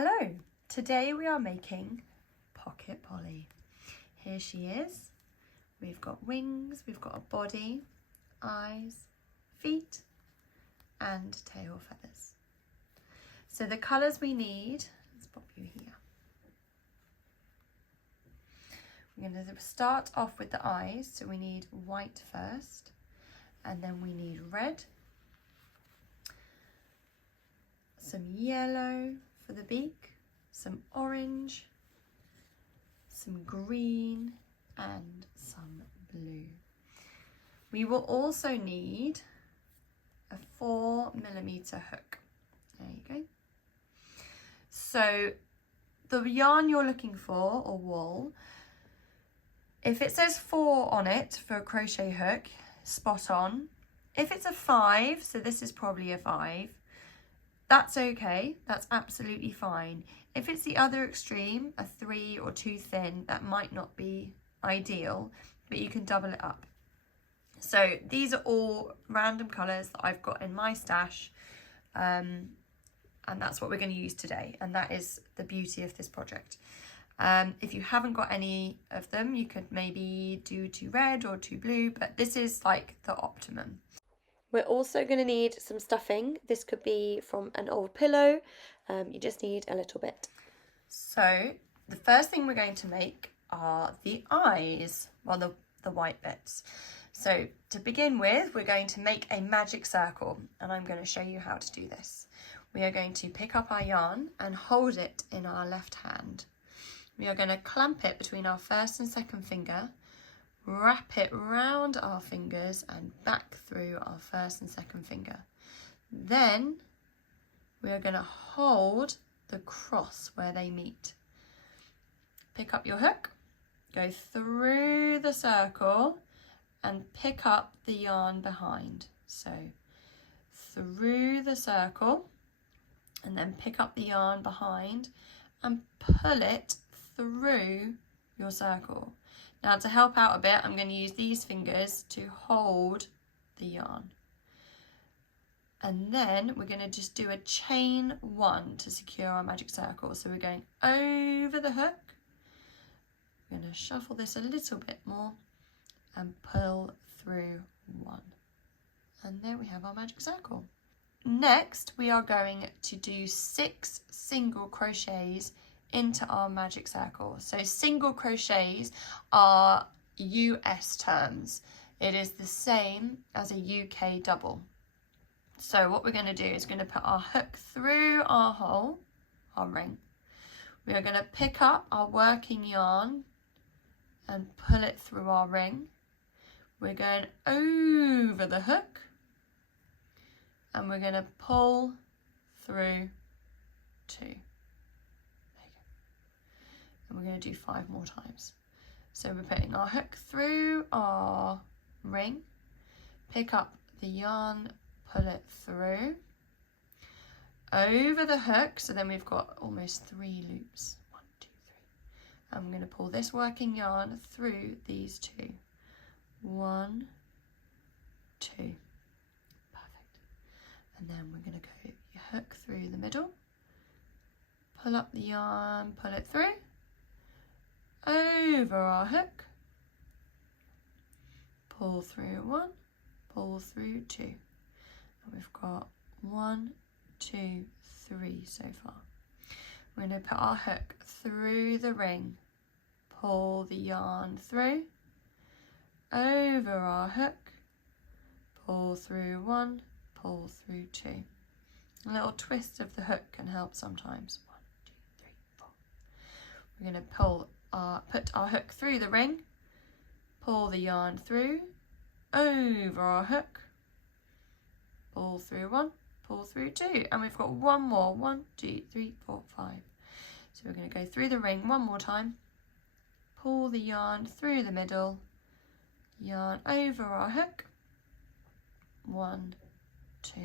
Hello, today we are making Pocket Polly. Here she is. We've got wings, we've got a body, eyes, feet and tail feathers. So the colours we need, let's pop you here. We're going to start off with the eyes, so we need white first and then we need red, some yellow for the beak, some orange, some green and some blue. We will also need a 4mm hook. There you go. So the yarn you're looking for, or wool, if it says 4 on it for a crochet hook, spot on. If it's a 5, so this is probably a 5, that's okay, that's absolutely fine. If it's the other extreme, a 3 or too thin, that might not be ideal, but you can double it up. So these are all random colours that I've got in my stash, and that's what we're going to use today, and that is the beauty of this project. If you haven't got any of them, you could maybe do 2 red or 2 blue, but this is like the optimum. We're also going to need some stuffing. This could be from an old pillow. You just need a little bit. So the first thing we're going to make are the eyes, well, the white bits. So to begin with, we're going to make a magic circle, and I'm going to show you how to do this. We are going to pick up our yarn and hold it in our left hand. We are going to clamp it between our first and second finger, wrap it round our fingers and back through our first and second finger. Then we are going to hold the cross where they meet. Pick up your hook, go through the circle and pick up the yarn behind. So through the circle and then pick up the yarn behind and pull it through your circle. Now to help out a bit, I'm going to use these fingers to hold the yarn. And then we're going to just do a chain 1 to secure our magic circle. So we're going over the hook. We're going to shuffle this a little bit more and pull through 1. And there we have our magic circle. Next, we are going to do 6 single crochets into our magic circle. So single crochets are US terms. It is the same as a UK double. So what we're going to do is going to put our hook through our hole, our ring. We are going to pick up our working yarn and pull it through our ring. We're going over the hook and we're going to pull through 2. And we're going to do 5 more times. So we're putting our hook through our ring, pick up the yarn, pull it through, over the hook, so then we've got almost 3 loops. 1, 2, 3. I'm going to pull this working yarn through these 2. 1, 2. Perfect. And then we're going to go your hook through the middle, pull up the yarn, pull it through, over our hook, pull through 1, pull through 2, and we've got 1, 2, 3 so far. We're going to put our hook through the ring, pull the yarn through, over our hook, pull through 1, pull through 2. A little twist of the hook can help sometimes. 1, 2, 3, 4. We're going to put our hook through the ring, pull the yarn through, over our hook, pull through 1, pull through 2, and we've got 1 more. 1, 2, 3, 4, 5. So we're going to go through the ring 1 more time, pull the yarn through the middle, yarn over our hook, 1, 2,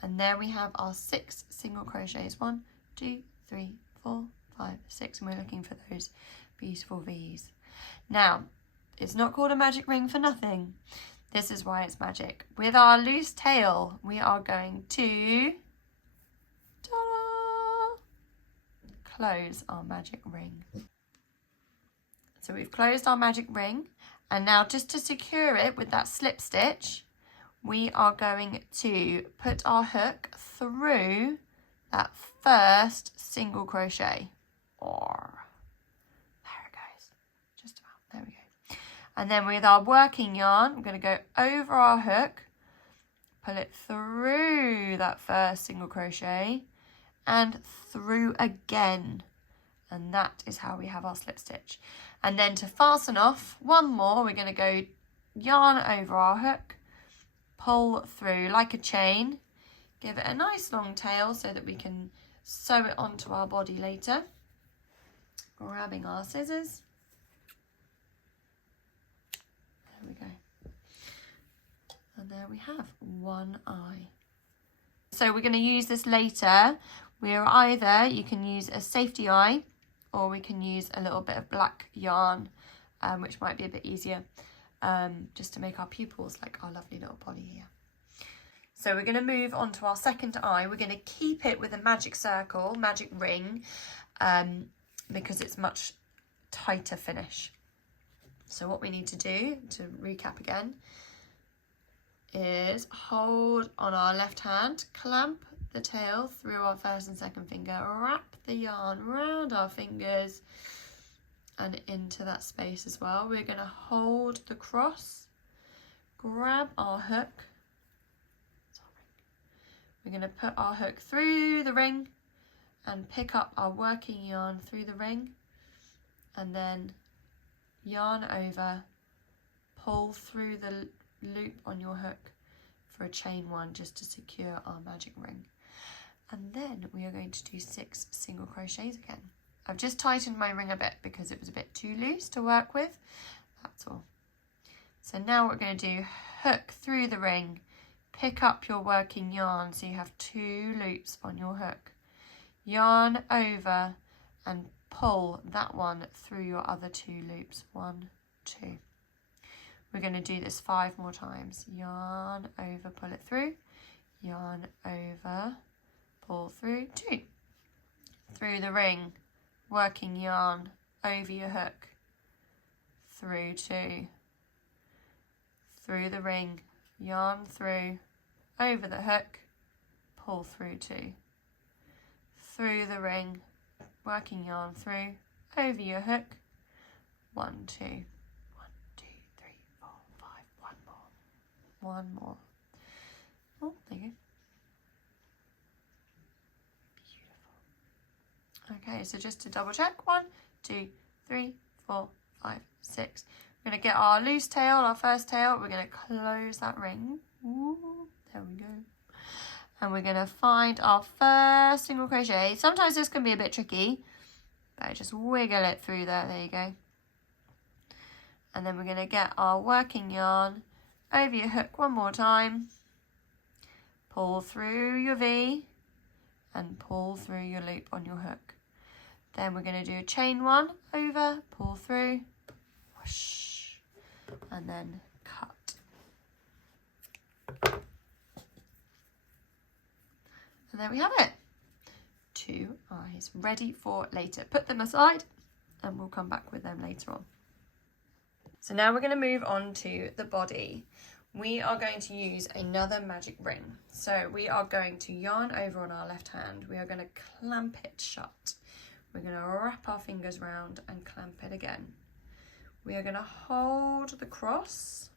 and there we have our 6 single crochets. 1, 2, 3, 4, 5, 6, and we're looking for those beautiful V's. Now, it's not called a magic ring for nothing. This is why it's magic. With our loose tail, we are going to ta-da, close our magic ring. So we've closed our magic ring, and now just to secure it with that slip stitch, we are going to put our hook through that first single crochet. Or there it goes, just about, there we go. And then with our working yarn, we're going to go over our hook, pull it through that first single crochet and through again. And that is how we have our slip stitch. And then to fasten off one more, we're going to go yarn over our hook, pull through like a chain, give it a nice long tail so that we can sew it onto our body later. Grabbing our scissors. There we go. And there we have one eye. So we're going to use this later. You can use a safety eye, or we can use a little bit of black yarn, which might be a bit easier, just to make our pupils like our lovely little Polly here. So we're going to move on to our second eye. We're going to keep it with a magic circle, magic ring, because it's much tighter finish. So what we need to do, to recap again, is hold on our left hand, clamp the tail through our first and second finger, wrap the yarn around our fingers and into that space as well. We're going to hold the cross, grab our hook. We're going to put our hook through the ring and pick up our working yarn through the ring, and then yarn over, pull through the loop on your hook for a chain one just to secure our magic ring. And then we are going to do 6 single crochets again. I've just tightened my ring a bit because it was a bit too loose to work with, that's all. So now what we're going to do, hook through the ring, pick up your working yarn so you have 2 loops on your hook, yarn over and pull that one through your other 2 loops, 1, 2. We're going to do this 5 more times. Yarn over, pull it through, yarn over, pull through, 2. Through the ring, working yarn over your hook, through 2. Through the ring, yarn through, over the hook, pull through 2. Through the ring, working yarn through, over your hook, 1, 2. 1, 2, 3, 4, 5, 1 more. 1 more. Oh, there you go. Beautiful. Okay, so just to double check, 1, 2, 3, 4, 5, 6. We're going to get our loose tail, our first tail. We're going to close that ring. Ooh, there we go. And we're going to find our first single crochet. Sometimes this can be a bit tricky, but just wiggle it through there. There you go. And then we're going to get our working yarn over your hook 1 more time. Pull through your V and pull through your loop on your hook. Then we're going to do a chain 1 over, pull through, whoosh, and then cut. And there we have it. 2 eyes ready for later. Put them aside and we'll come back with them later on. So now we're going to move on to the body. We are going to use another magic ring. So we are going to yarn over on our left hand. We are going to clamp it shut. We're going to wrap our fingers round and clamp it again. We are going to hold the cross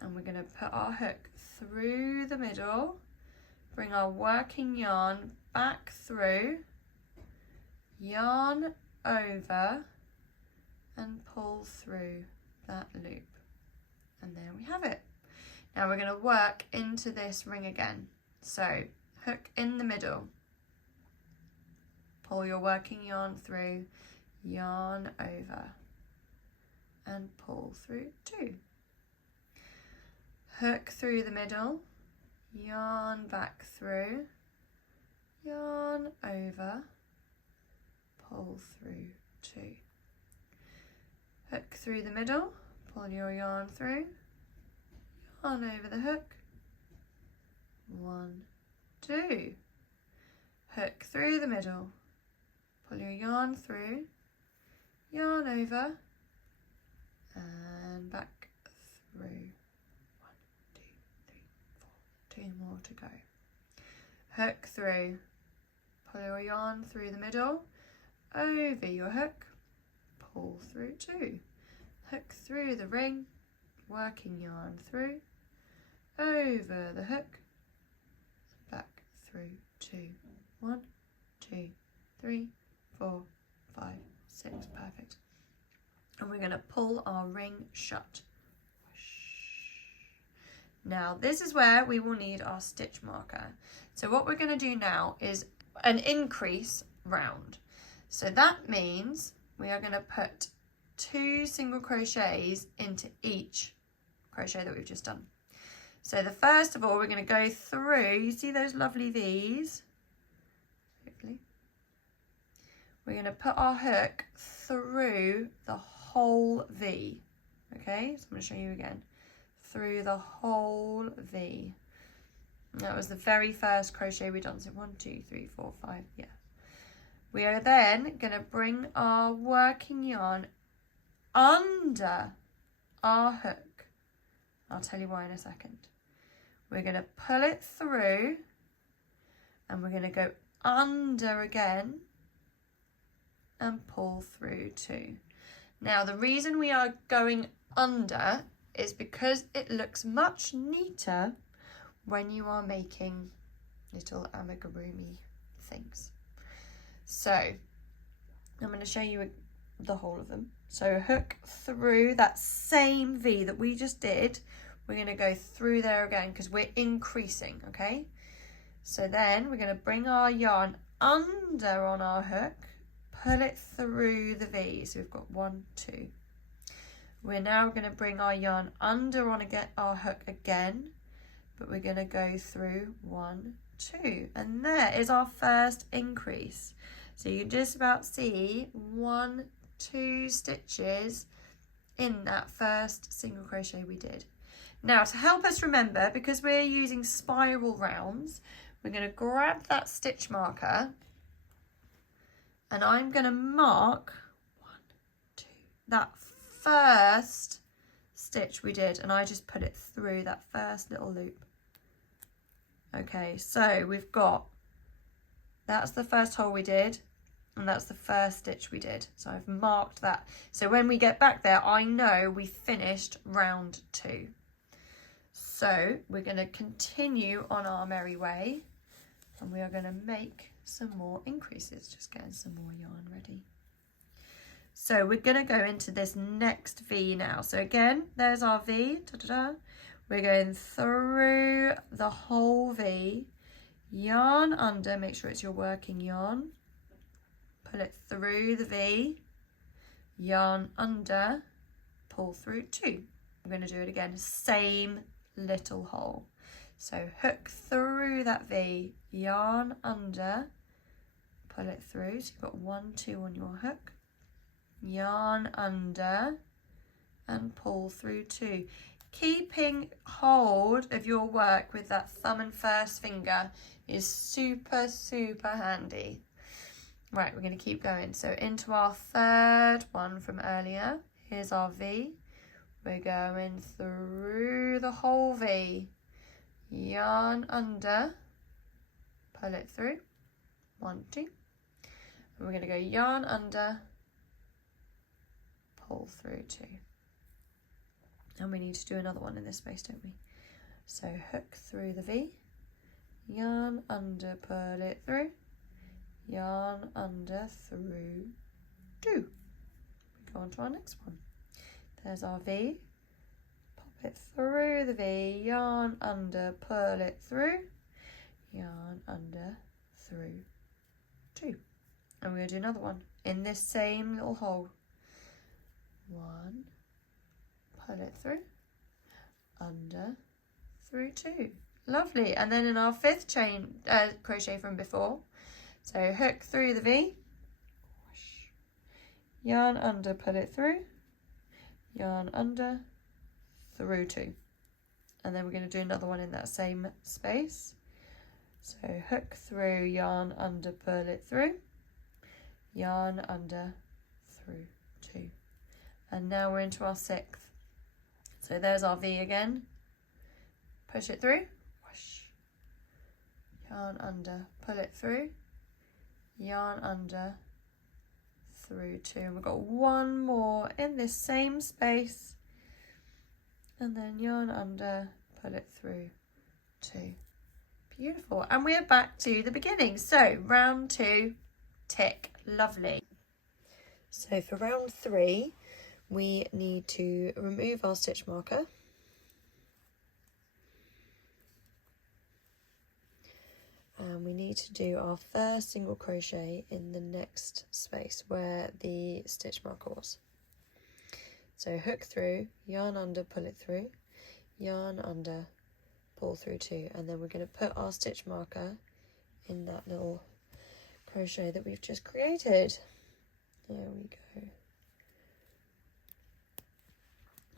and we're going to put our hook through the middle. Bring our working yarn back through, yarn over and pull through that loop. And there we have it. Now we're going to work into this ring again. So hook in the middle, pull your working yarn through, yarn over and pull through 2. Hook through the middle, yarn back through, yarn over, pull through 2. Hook through the middle, pull your yarn through, yarn over the hook, 1, 2. hook through the middle, pull your yarn through, yarn over, and back through. 1, 2, 3, 4, 2 more to go. Hook through, pull your yarn through the middle, over your hook, pull through 2, hook through the ring, working yarn through, over the hook, back through 2, 1, 2, 3, 4, 5, 6, perfect. And we're going to pull our ring shut. Now this is where we will need our stitch marker. So what we're going to do now is an increase round. So that means we are going to put 2 single crochets into each crochet that we've just done. So the first of all, we're going to go through, you see those lovely V's? Hopefully. We're going to put our hook through the whole V. Okay, so I'm going to show you again. Through the whole V. That was the very first crochet we done. So 1, 2, 3, 4, 5, yeah. We are then going to bring our working yarn under our hook. I'll tell you why in a second. We're going to pull it through and we're going to go under again and pull through 2. Now the reason we are going under is because it looks much neater when you are making little amigurumi things. So I'm going to show you the whole of them. So hook through that same V that we just did. We're going to go through there again because we're increasing, okay? So then we're going to bring our yarn under on our hook, pull it through the V. So we've got 1, 2. We're now going to bring our yarn under on our hook again, but we're going to go through 1, 2. And there is our first increase. So you can just about see 1, 2 stitches in that first single crochet we did. Now to help us remember, because we're using spiral rounds, we're going to grab that stitch marker and I'm going to mark 1, 2, that first stitch we did, and I just put it through that first little loop. Okay, so we've got, that's the first hole we did, and that's the first stitch we did. So I've marked that. So when we get back there, I know we finished round 2. So we're going to continue on our merry way, and we are going to make some more increases, just getting some more yarn ready. So we're going to go into this next V now. So again, there's our V. We're going through the whole V, yarn under, make sure it's your working yarn, pull it through the V, yarn under, pull through 2. I'm going to do it again, same little hole. So hook through that V, yarn under, pull it through. So you've got 1, 2 on your hook, yarn under and pull through 2. Keeping hold of your work with that thumb and first finger is super, super handy. Right, we're going to keep going. So into our third one from earlier, here's our V. We're going through the whole V, yarn under, pull it through, 1, 2. And we're going to go yarn under, pull through 2. And we need to do another one in this space, don't we? So hook through the V, yarn under, pull it through, yarn under, through 2. We go on to our next one. There's our V, pop it through the V, yarn under, pull it through, yarn under, through 2. And we're going to do another one in this same little hole. 1, pull it through, under, through 2. Lovely. And then in our 5th chain crochet from before, so hook through the V, yarn under, pull it through, yarn under, through 2. And then we're going to do another one in that same space. So hook through, yarn under, pull it through, yarn under, through 2. And now we're into our 6th. So there's our V again. Push it through, whoosh. Yarn under, pull it through, yarn under, through 2. And we've got one more in this same space. And then yarn under, pull it through 2. Beautiful. And we're back to the beginning. So round 2, tick. Lovely. So for round 3, we need to remove our stitch marker. And we need to do our first single crochet in the next space where the stitch marker was. So hook through, yarn under, pull it through, yarn under, pull through 2, and then we're going to put our stitch marker in that little crochet that we've just created. There we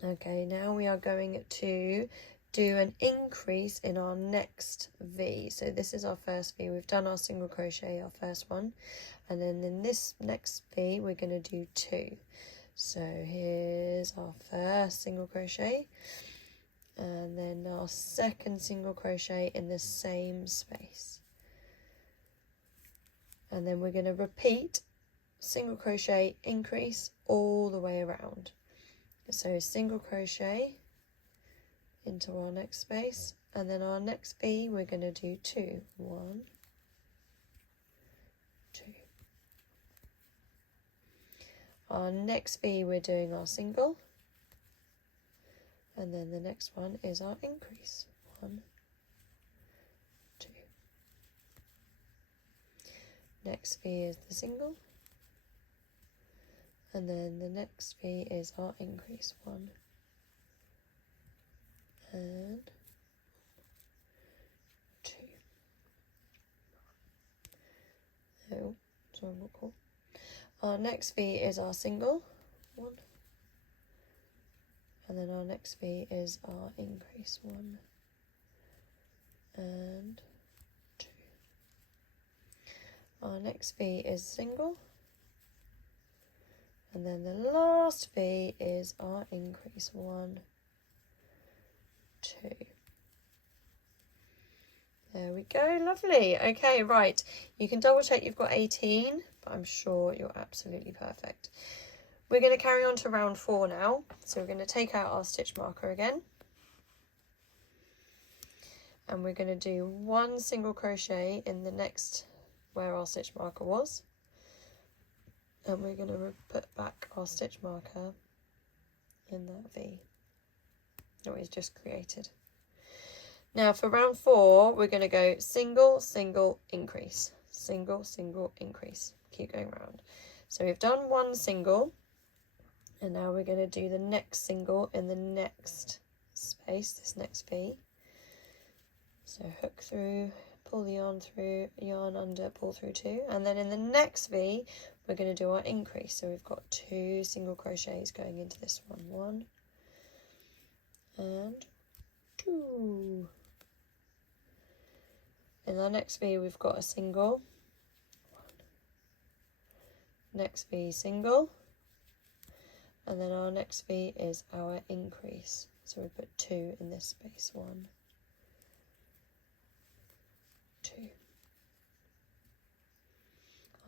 go. Okay, now we are going to do an increase in our next V. So this is our first V. We've done our single crochet, our first one, and then in this next V we're going to do 2. So here's our first single crochet, and then our second single crochet in the same space, and then we're going to repeat single crochet, increase all the way around. So single crochet into our next space, and then our next V we're going to do 2. 1, 2. Our next V we're doing our single, and then the next one is our increase. 1, 2. Next V is the single, and then the next V is our increase. 1 and 2. Oh, sorry, not cool. Our next V is our single. 1. And then our next V is our increase. 1 and 2. Our next V is single. And then the last V is our increase. 1, 2. There we go, lovely. Okay, right, you can double check you've got 18, but I'm sure you're absolutely perfect. We're going to carry on to round 4 now. So we're going to take out our stitch marker again, and we're going to do 1 single crochet in the next where our stitch marker was, and we're going to put back our stitch marker in that V that we've just created. Now for round 4, we're going to go single, single, increase, single, single, increase. Keep going round. So we've done 1 single, and now we're going to do the next single in the next space, this next V. So hook through, pull the yarn through, yarn under, pull through 2, and then in the next V, we're going to do our increase. So we've got 2 single crochets going into this one. 1 and 2. In our next V, we've got a single. 1. Next V, single. And then our next V is our increase. So we put 2 in this space. 1, 2.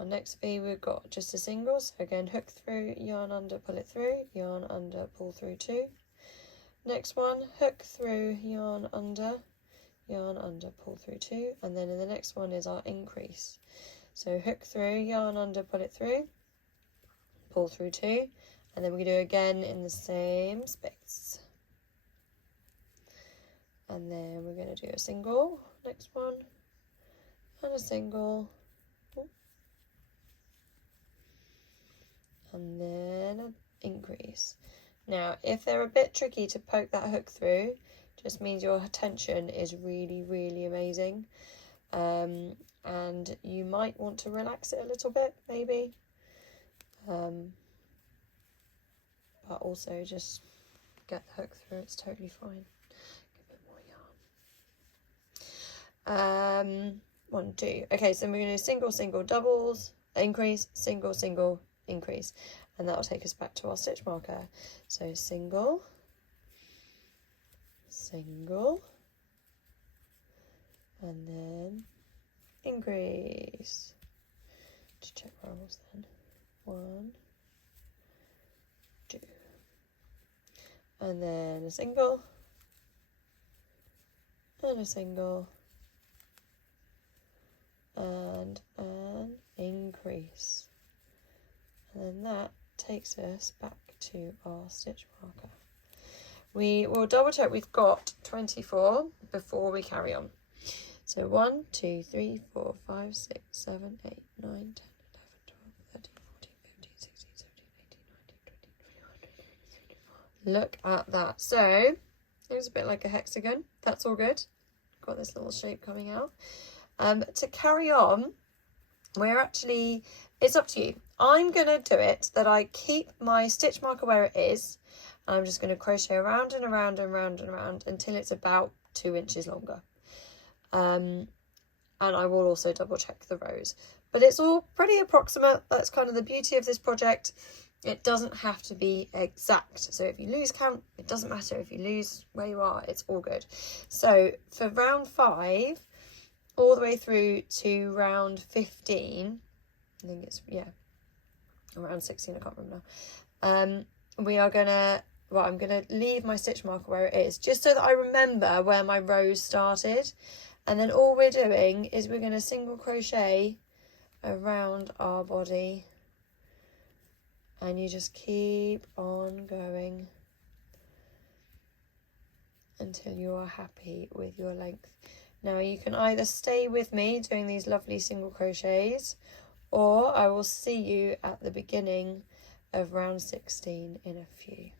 Our next V, we've got just a single. So again, hook through, yarn under, pull it through, yarn under, pull through 2. Next one, hook through, yarn under, pull through 2, and then in the next one is our increase. So hook through, yarn under, pull it through, pull through 2, and then we do again in the same space. And then we're going to do a single, next one, and a single, and then an increase. Now, if they're a bit tricky to poke that hook through, just means your tension is really, really amazing. And you might want to relax it a little bit, maybe. But also just get the hook through, it's totally fine. Get a bit more yarn. 1, 2. Okay, so we're going to do single, single, doubles, increase, single, single, increase. And that'll take us back to our stitch marker. So single, single, and then increase. To check rolls then. 1, 2. And then a single, and a single, and an increase. And then that takes us back to our stitch marker. We will double check we've got 24 before we carry on. So 1, 2, 3, 4, 5, 6, 7, 8, 9, 10, 11, 12, 13, 14, 15, 16, 17, 18, 19, 20, 21, 22, 23, 24. Look at that. So it was a bit like a hexagon. That's all good. Got this little shape coming out. To carry on, we're actually, it's up to you. I'm going to do it that I keep my stitch marker where it is. And I'm just going to crochet around and around and around and around until it's about 2 inches longer. And I will also double check the rows. But it's all pretty approximate. That's kind of the beauty of this project. It doesn't have to be exact. So if you lose count, it doesn't matter. If you lose where you are, it's all good. So for round 5, all the way through to round 15, I think it's, yeah, around 16, I can't remember now. We are gonna, well, I'm gonna leave my stitch marker where it is, just so that I remember where my rows started. And then all we're doing is we're gonna single crochet around our body, and you just keep on going until you are happy with your length. Now you can either stay with me doing these lovely single crochets, or I will see you at the beginning of round 16 in a few.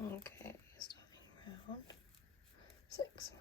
Okay, starting round 6.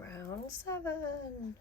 Round 7.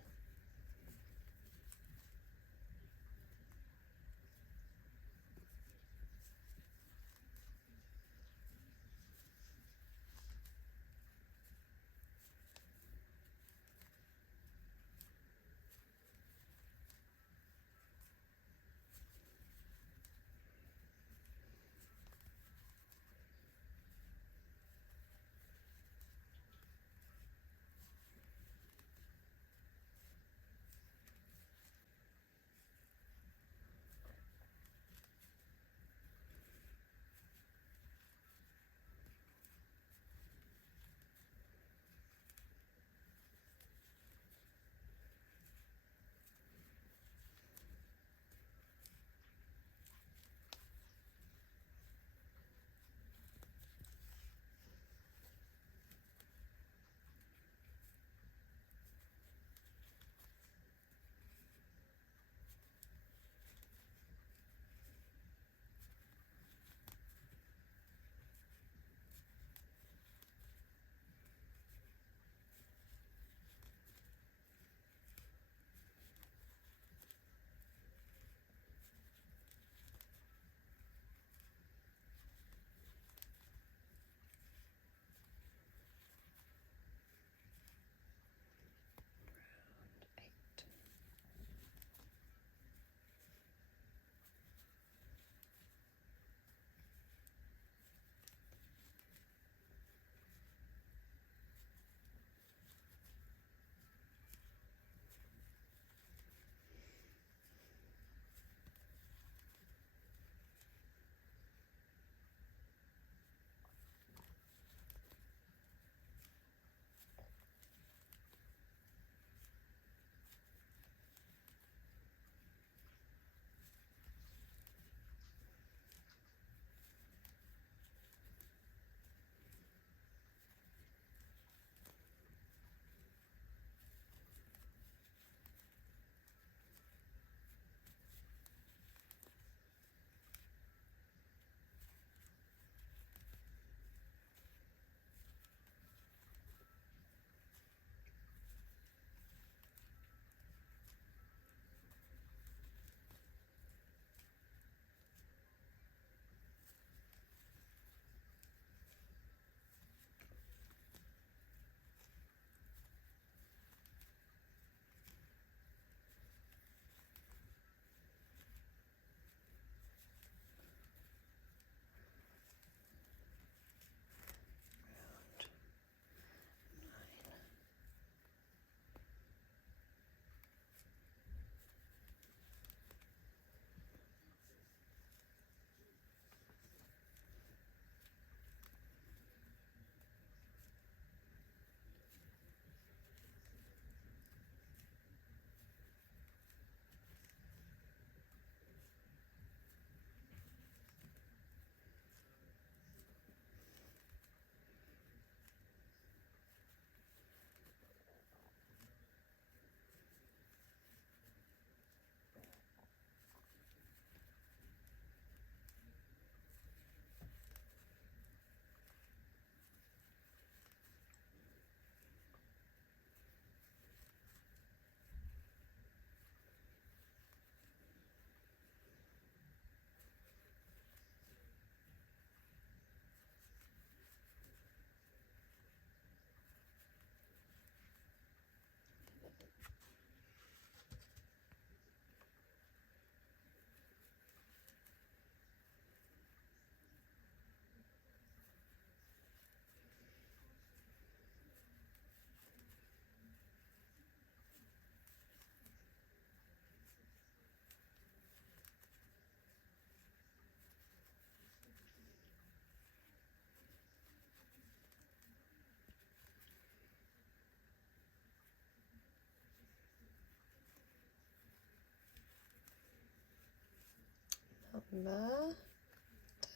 Number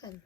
10.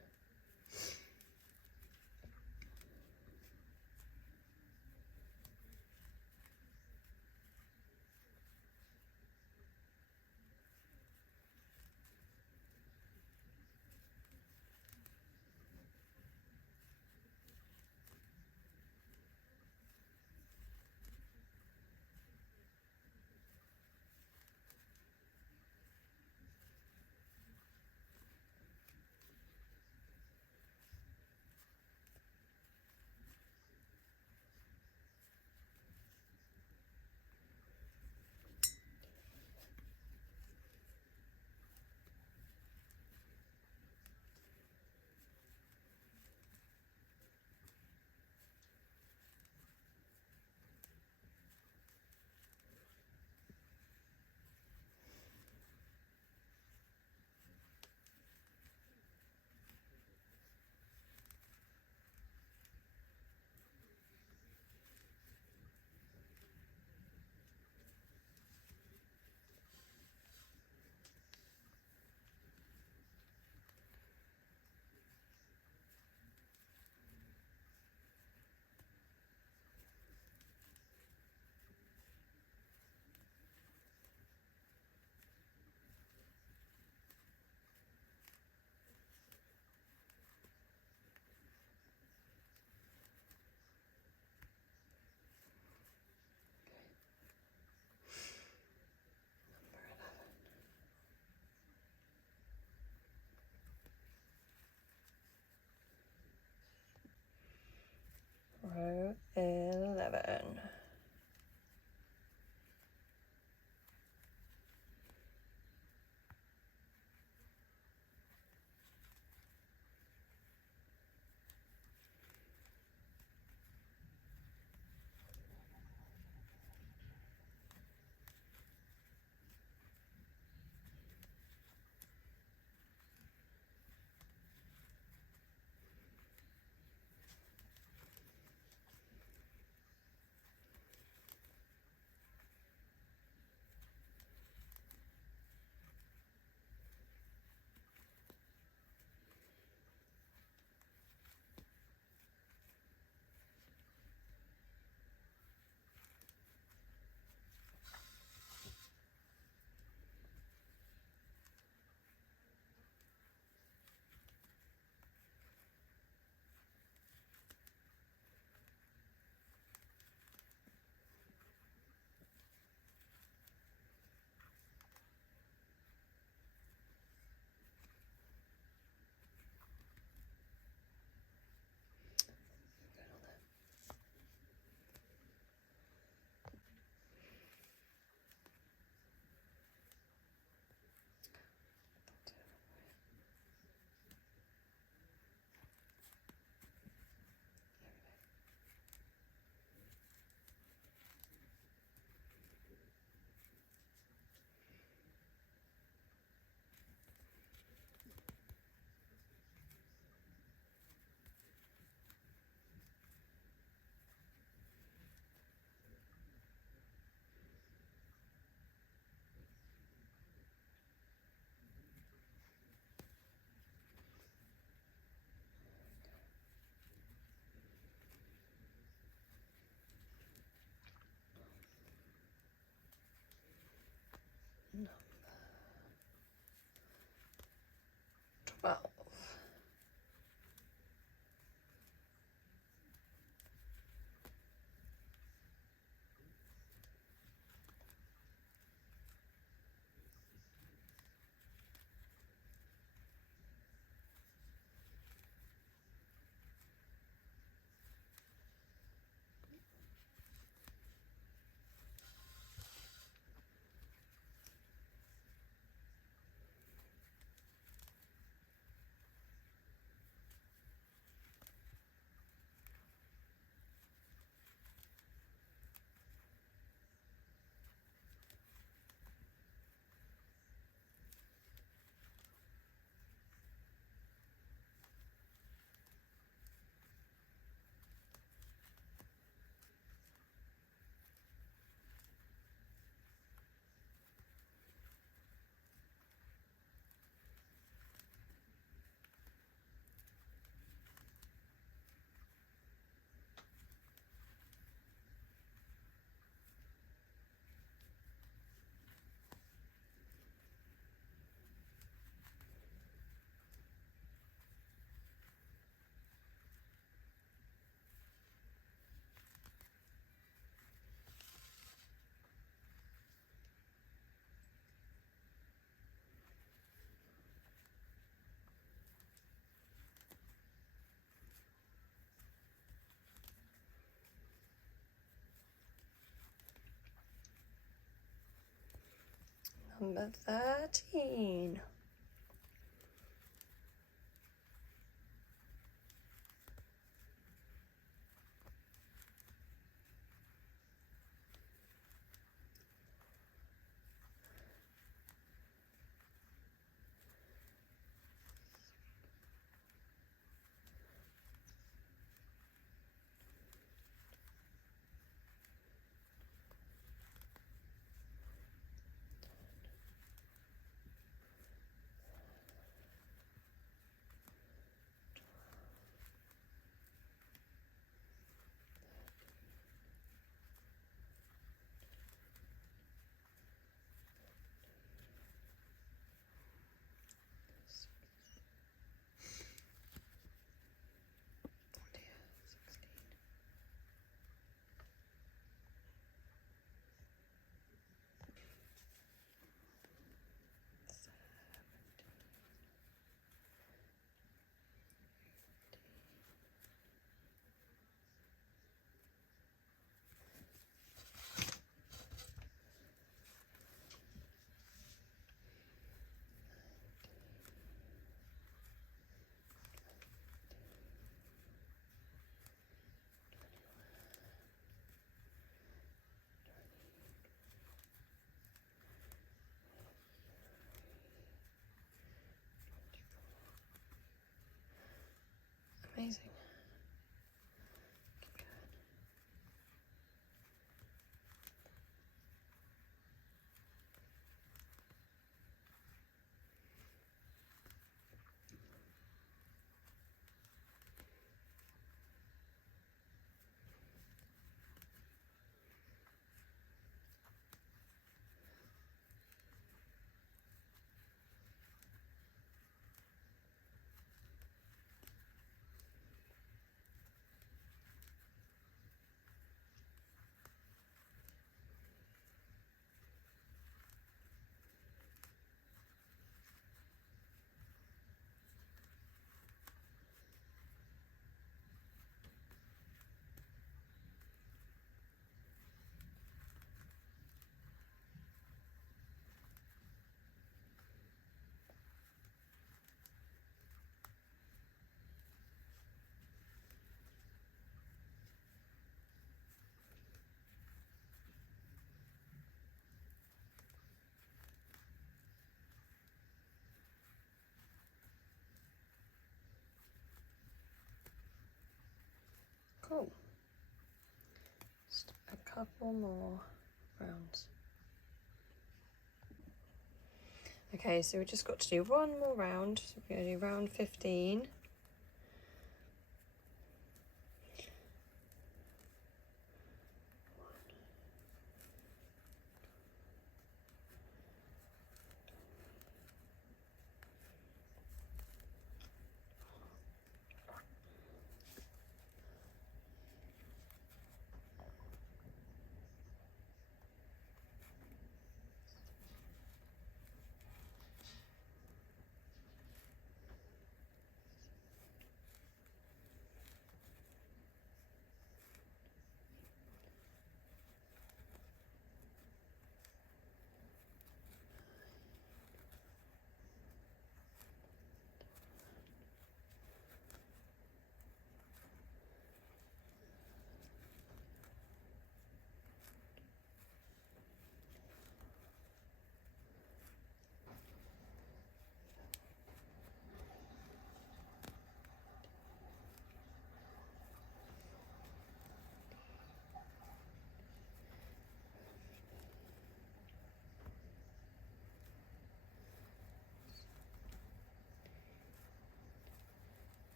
number 13. Amazing. Keep going. Cool. Just a couple more rounds. Okay, so we just got to do one more round. So we're going to do round 15.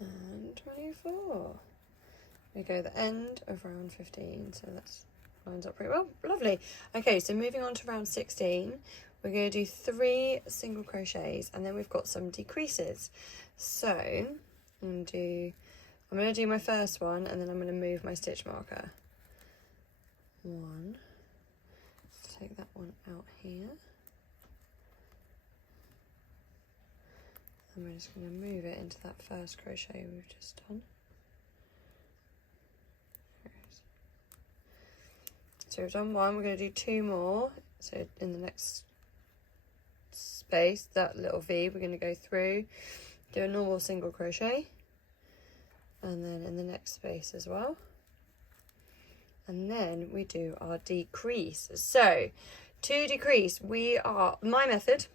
And 24. We go the end of round 15, so that's lines up pretty well. Lovely. Okay, so moving on to round 16, we're going to do 3 single crochets and then we've got some decreases. So I'm going to do I'm going to do my first one and then I'm going to move my stitch marker. One. Let's take that one out here. And we're just going to move it into that first crochet we've just done. So we've done one, we're going to do 2 more. So in the next space, that little V, we're going to go through, do a normal single crochet, and then in the next space as well. And then we do our decrease. So to decrease, my method,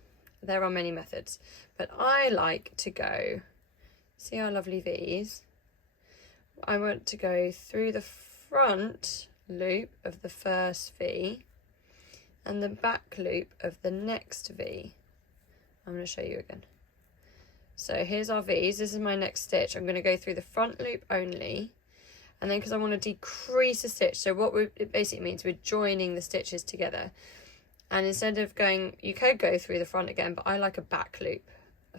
there are many methods, but I like to go, see our lovely V's? I want to go through the front loop of the first V and the back loop of the next V. I'm going to show you again. So here's our V's. This is my next stitch. I'm going to go through the front loop only, and then because I want to decrease a stitch, so what it basically means, we're joining the stitches together. And instead of going, you could go through the front again, but I like a back loop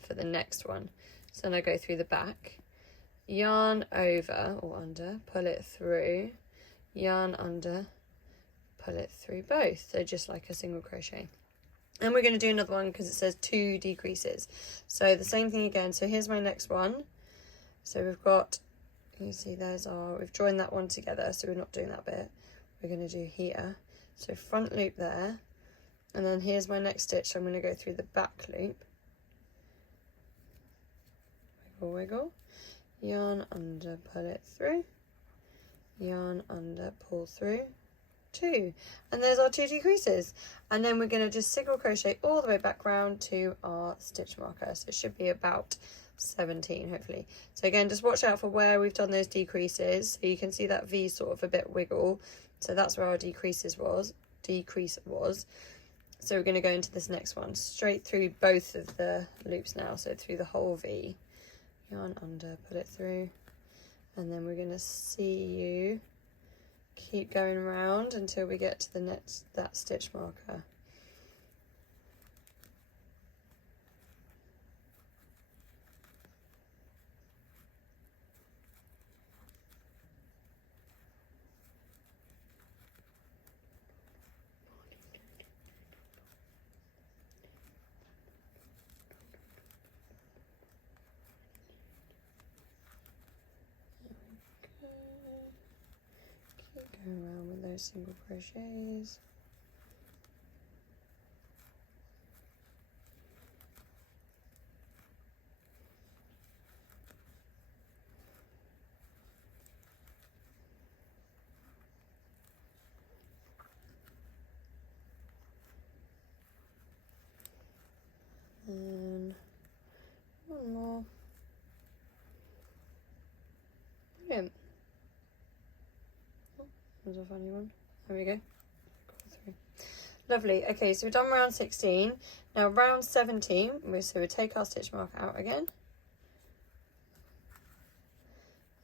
for the next one. So then I go through the back, yarn over or under, pull it through, yarn under, pull it through both. So just like a single crochet. And we're going to do another one because it says 2 decreases. So the same thing again. So here's my next one. So we've got, you see we've joined that one together. So we're not doing that bit. We're going to do here. So front loop there. And then here's my next stitch. So I'm going to go through the back loop. Wiggle, wiggle. Yarn under, pull it through. Yarn under, pull through. 2, and there's our 2 decreases, and then we're going to just single crochet all the way back round to our stitch marker. So it should be about 17 hopefully. So again, just watch out for where we've done those decreases. So you can see that V sort of a bit wiggle, so that's where our decrease was. So we're going to go into this next one straight through both of the loops now, so through the whole V. Yarn under, put it through, and then we're going to see you keep going around until we get to that stitch marker. Go around with those single crochets. And one more. Brilliant. That was a funny one. There we go. Lovely. Okay, so we've done round 16. Now round 17, so we take our stitch marker out again.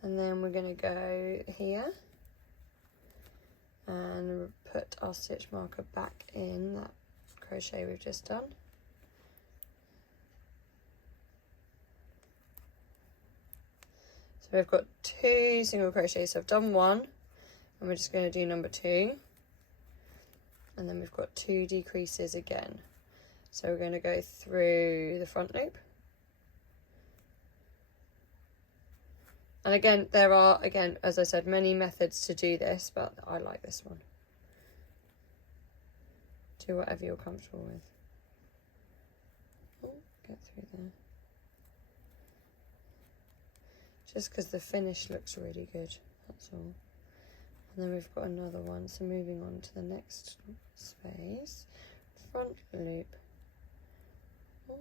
And then we're going to go here and put our stitch marker back in that crochet we've just done. So we've got 2 single crochets. So I've done 1, and we're just going to do number 2. And then we've got 2 decreases again. So we're going to go through the front loop. And again, there are, as I said, many methods to do this, but I like this one. Do whatever you're comfortable with. Oh, get through there. Just because the finish looks really good, that's all. And then we've got another one, so moving on to the next space. Front loop. Oh.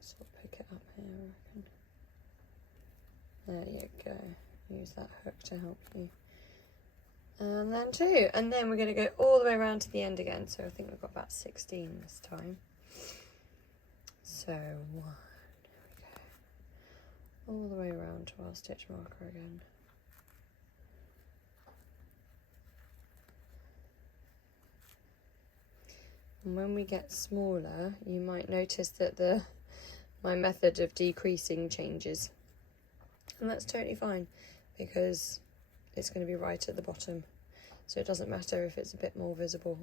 So I'll pick it up here, I reckon. There you go. Use that hook to help you. And then 2. And then we're going to go all the way around to the end again. So I think we've got about 16 this time. So 1. All the way around to our stitch marker again. And when we get smaller, you might notice that my method of decreasing changes. And that's totally fine because it's going to be right at the bottom. So it doesn't matter if it's a bit more visible.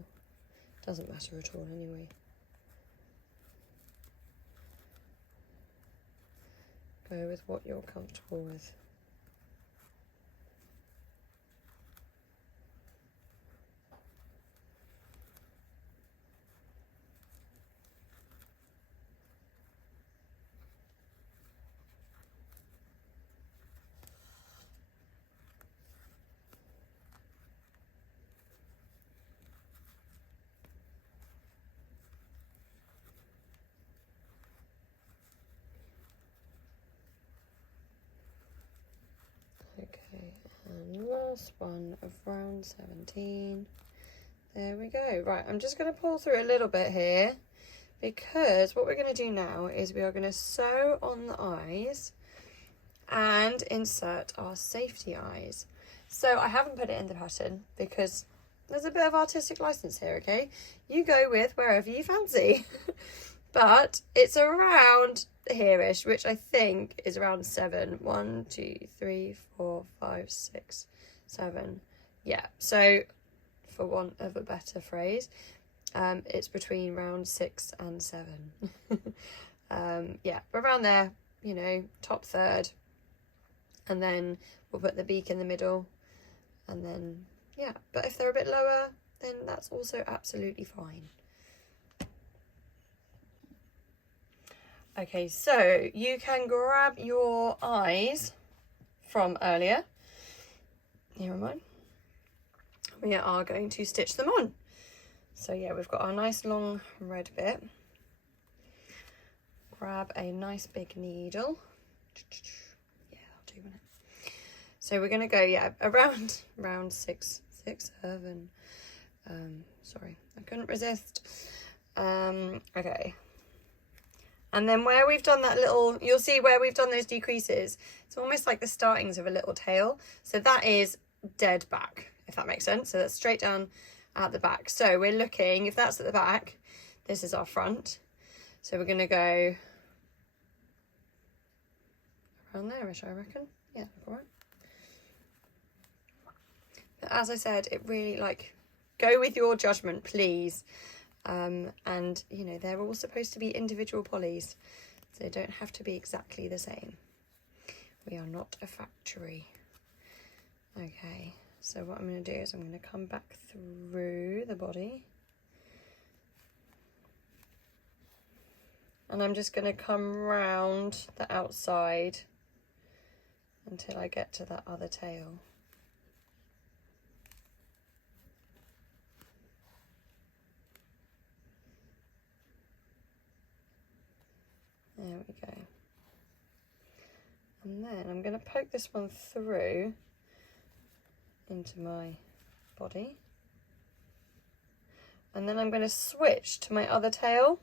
It doesn't matter at all anyway. Go with what you're comfortable with. Okay, and last one of round 17. There we go. Right, I'm just going to pull through a little bit here because what we're going to do now is we are going to sew on the eyes and insert our safety eyes. So I haven't put it in the pattern because there's a bit of artistic license here, okay? You go with wherever you fancy. But it's around here-ish, which I think is around 7. 1, 2, 3, 4, 5, 6, 7. Yeah, so for want of a better phrase, it's between round 6 and 7. Yeah, around there, you know, top third. And then we'll put the beak in the middle. And then, yeah, but if they're a bit lower, then that's also absolutely fine. Okay, so you can grab your eyes from earlier. Here are mine. We are going to stitch them on. So yeah, we've got our nice long red bit. Grab a nice big needle. Yeah, I'll do it. So we're gonna go, yeah, around 6, 7. Sorry, I couldn't resist. Okay. And then where we've done that little, you'll see where we've done those decreases, it's almost like the startings of a little tail. So that is dead back, if that makes sense. So that's straight down at the back. So we're looking, if that's at the back, this is our front. So we're going to go around there-ish, I reckon. Yeah, all right. But as I said, it really, like, go with your judgment, please. And, you know, they're all supposed to be individual polys, so they don't have to be exactly the same. We are not a factory. Okay, so what I'm going to do is I'm going to come back through the body. And I'm just going to come round the outside until I get to that other tail. There we go. And then I'm going to poke this one through into my body. And then I'm going to switch to my other tail.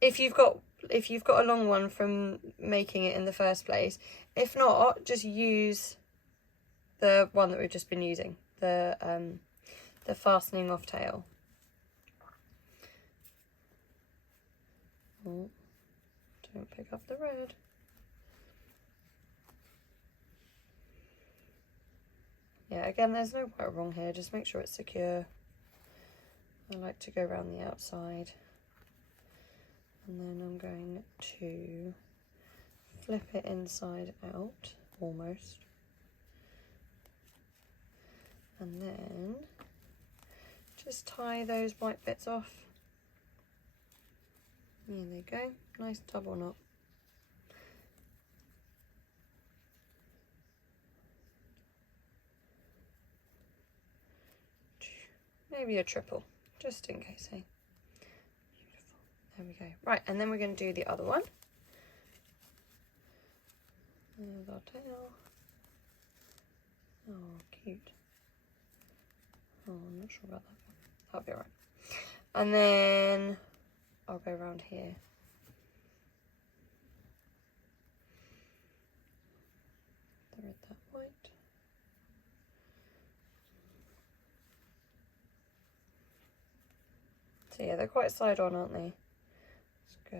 If you've got a long one from making it in the first place. If not, just use the one that we've just been using, the fastening off tail. Oh, don't pick up the red. Yeah, again, there's no right or wrong here, just make sure it's secure. I like to go around the outside. And then I'm going to flip it inside out, almost. And then just tie those white bits off. There they go, nice double knot. Maybe a triple, just in case, eh? Beautiful, there we go. Right, and then we're going to do the other one. There's our tail. Oh, cute. Oh, I'm not sure about that one. That'll be alright. And then I'll go around here. Thread that white. So yeah, they're quite side on, aren't they? Let's go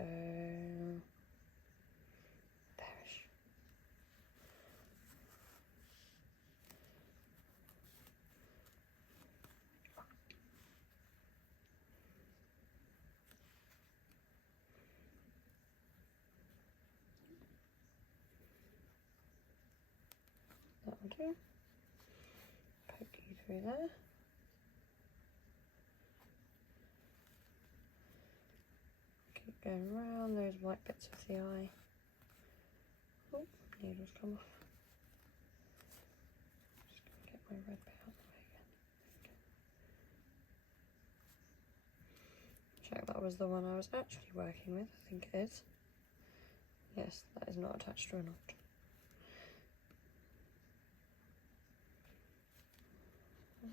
there. do. Poke you through there. Keep going round those white bits of the eye. Oh, needles come off. Just gonna get my red bit out of the way again. Check that was the one I was actually working with. I think it is. Yes, that is not attached to a knot.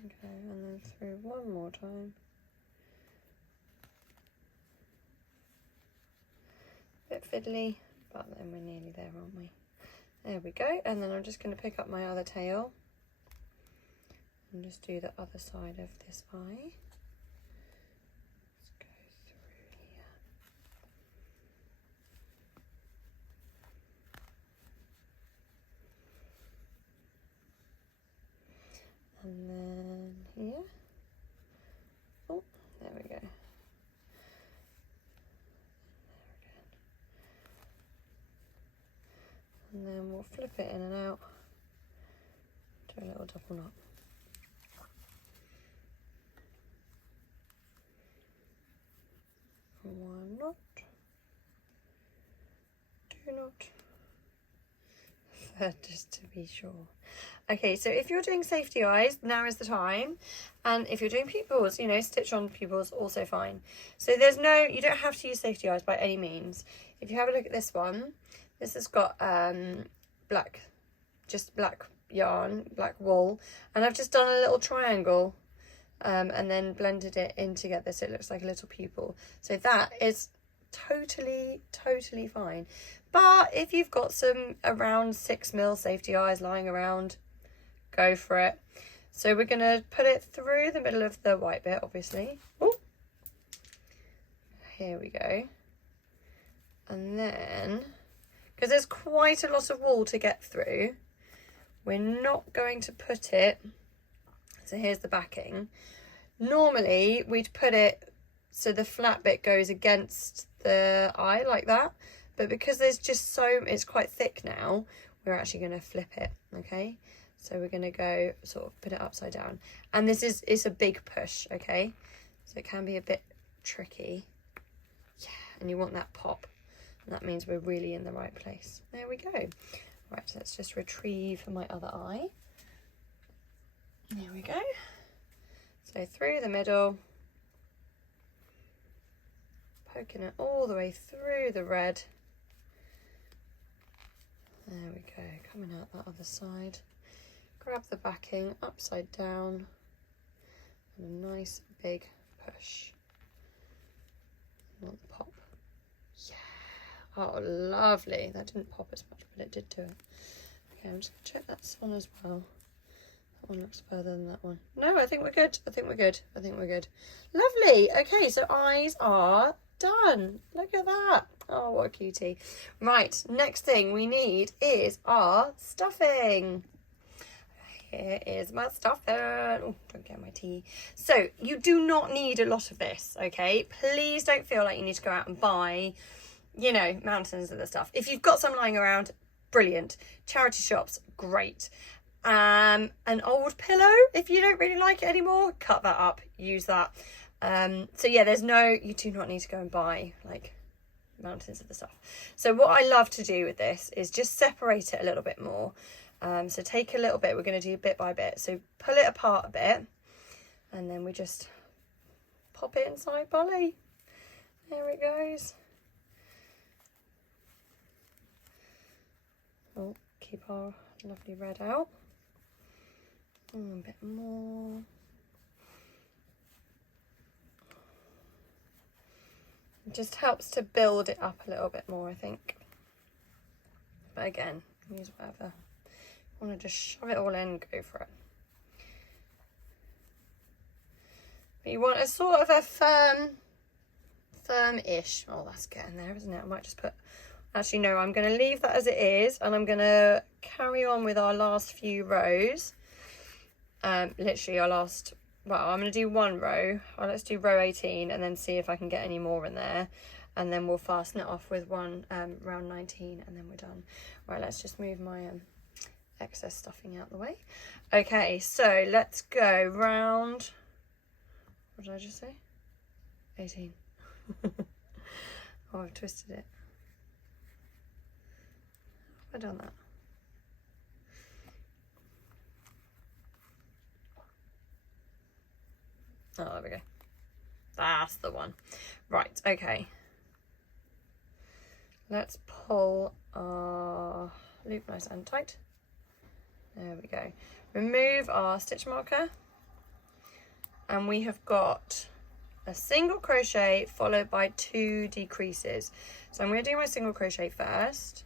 Okay, and then through one more time. Bit fiddly, but then we're nearly there, aren't we? There we go, and then I'm just going to pick up my other tail and just do the other side of this eye. Let's go through here. And then here. Oh, there we go. And then we'll flip it in and out, do a little double knot. One knot, two knot, third just to be sure. Okay, so if you're doing safety eyes, now is the time. And if you're doing pupils, you know, stitch on pupils, also fine. So there's no, you don't have to use safety eyes by any means. If you have a look at this one, this has got black yarn, black wool, and I've just done a little triangle and then blended it in together so it looks like a little pupil. So that is totally fine. But if you've got some around 6mm safety eyes lying around, go for it. So we're going to put it through the middle of the white bit, obviously. Ooh. Here we go. And then, because there's quite a lot of wool to get through, we're not going to put it, so here's the backing. Normally we'd put it so the flat bit goes against the eye like that, but because there's just it's quite thick now, we're actually going to flip it, okay? So we're going to go sort of put it upside down, and it's a big push, okay? So it can be a bit tricky. Yeah, and you want that pop. And that means we're really in the right place. There we go. Right, so let's just retrieve my other eye. There we go. So through the middle, poking it all the way through the red. There we go, coming out that other side. Grab the backing upside down and a nice big push. You want the pop. Yeah. Oh, lovely. That didn't pop as much, but it did do it. Okay, I'm just going to check that one as well. That one looks further than that one. No, I think we're good. I think we're good. I think we're good. Lovely. Okay, so eyes are done. Look at that. Oh, what a cutie. Right, next thing we need is our stuffing. Here is my stuffing. Oh, don't get my tea. So you do not need a lot of this, okay? Please don't feel like you need to go out and buy, you know, mountains of the stuff. If you've got some lying around, brilliant. Charity shops, great. An old pillow, if you don't really like it anymore, cut that up, use that. So yeah, you do not need to go and buy like mountains of the stuff. So what I love to do with this is just separate it a little bit more. So take a little bit, we're going to do bit by bit. So pull it apart a bit, and then we just pop it inside Polly. There it goes. Oh, keep our lovely red out. A bit more. It just helps to build it up a little bit more, I think. But again, use whatever. I want to just shove it all in, go for it. But you want a sort of a firm-ish. Oh, that's getting there, isn't it? I might just put... Actually, no, I'm going to leave that as it is, and I'm going to carry on with our last few rows. Literally our last... Well, I'm going to do one row. Let's do row 18 and then see if I can get any more in there. And then we'll fasten it off with one round 19 and then we're done. Right, let's just move my excess stuffing out the way. Okay, so let's go round, what did I just say? 18. Oh, I've twisted it. Have I done that? Oh, there we go. That's the one. Right, okay. Let's pull our loop nice and tight. There we go. Remove our stitch marker. And we have got a single crochet followed by 2 decreases. So I'm going to do my single crochet first.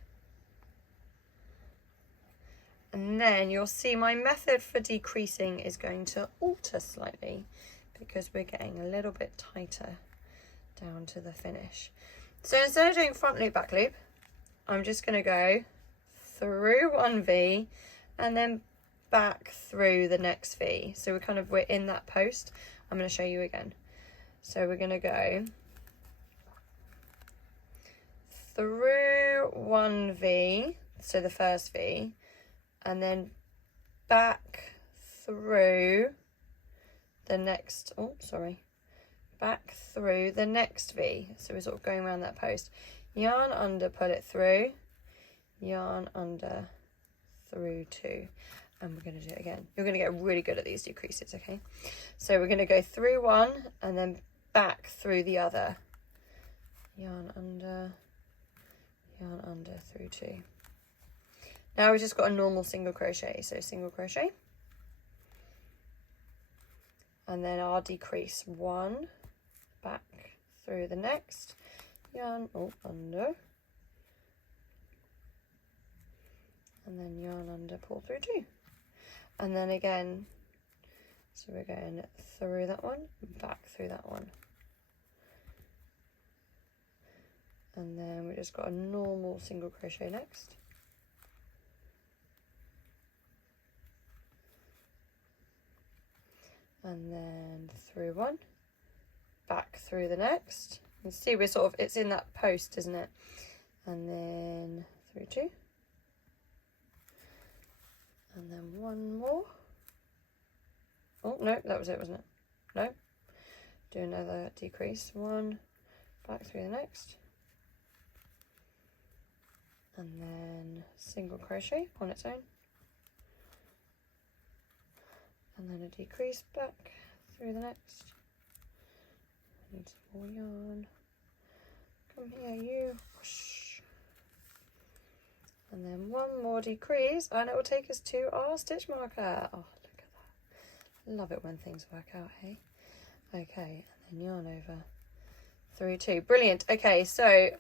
And then you'll see my method for decreasing is going to alter slightly because we're getting a little bit tighter down to the finish. So instead of doing front loop, back loop, I'm just going to go through one V and then back through the next V. So we're in that post. I'm going to show you again. So we're going to go through one V, so the first V, and then back through the next, back through the next V. So we're sort of going around that post. Yarn under, pull it through, yarn under, through 2. And we're going to do it again. You're going to get really good at these decreases, okay? So we're going to go through one and then back through the other. Yarn under, through 2. Now we've just got a normal single crochet. So single crochet. And then our decrease 1, back through the next. Yarn, under. And then yarn under, pull through 2. And then again, so we're going through that one, back through that one. And then we just got a normal single crochet next. And then through one, back through the next. You see we're it's in that post, isn't it? And then through 2. And then one more. Oh, no, that was it, wasn't it? No. Do another decrease. 1, back through the next. And then single crochet on its own. And then a decrease back through the next. I need some more yarn. Come here, you. Whoosh. And then one more decrease, and it will take us to our stitch marker. Oh, look at that. Love it when things work out, hey? Okay, and then yarn over through 2. Brilliant. Okay, so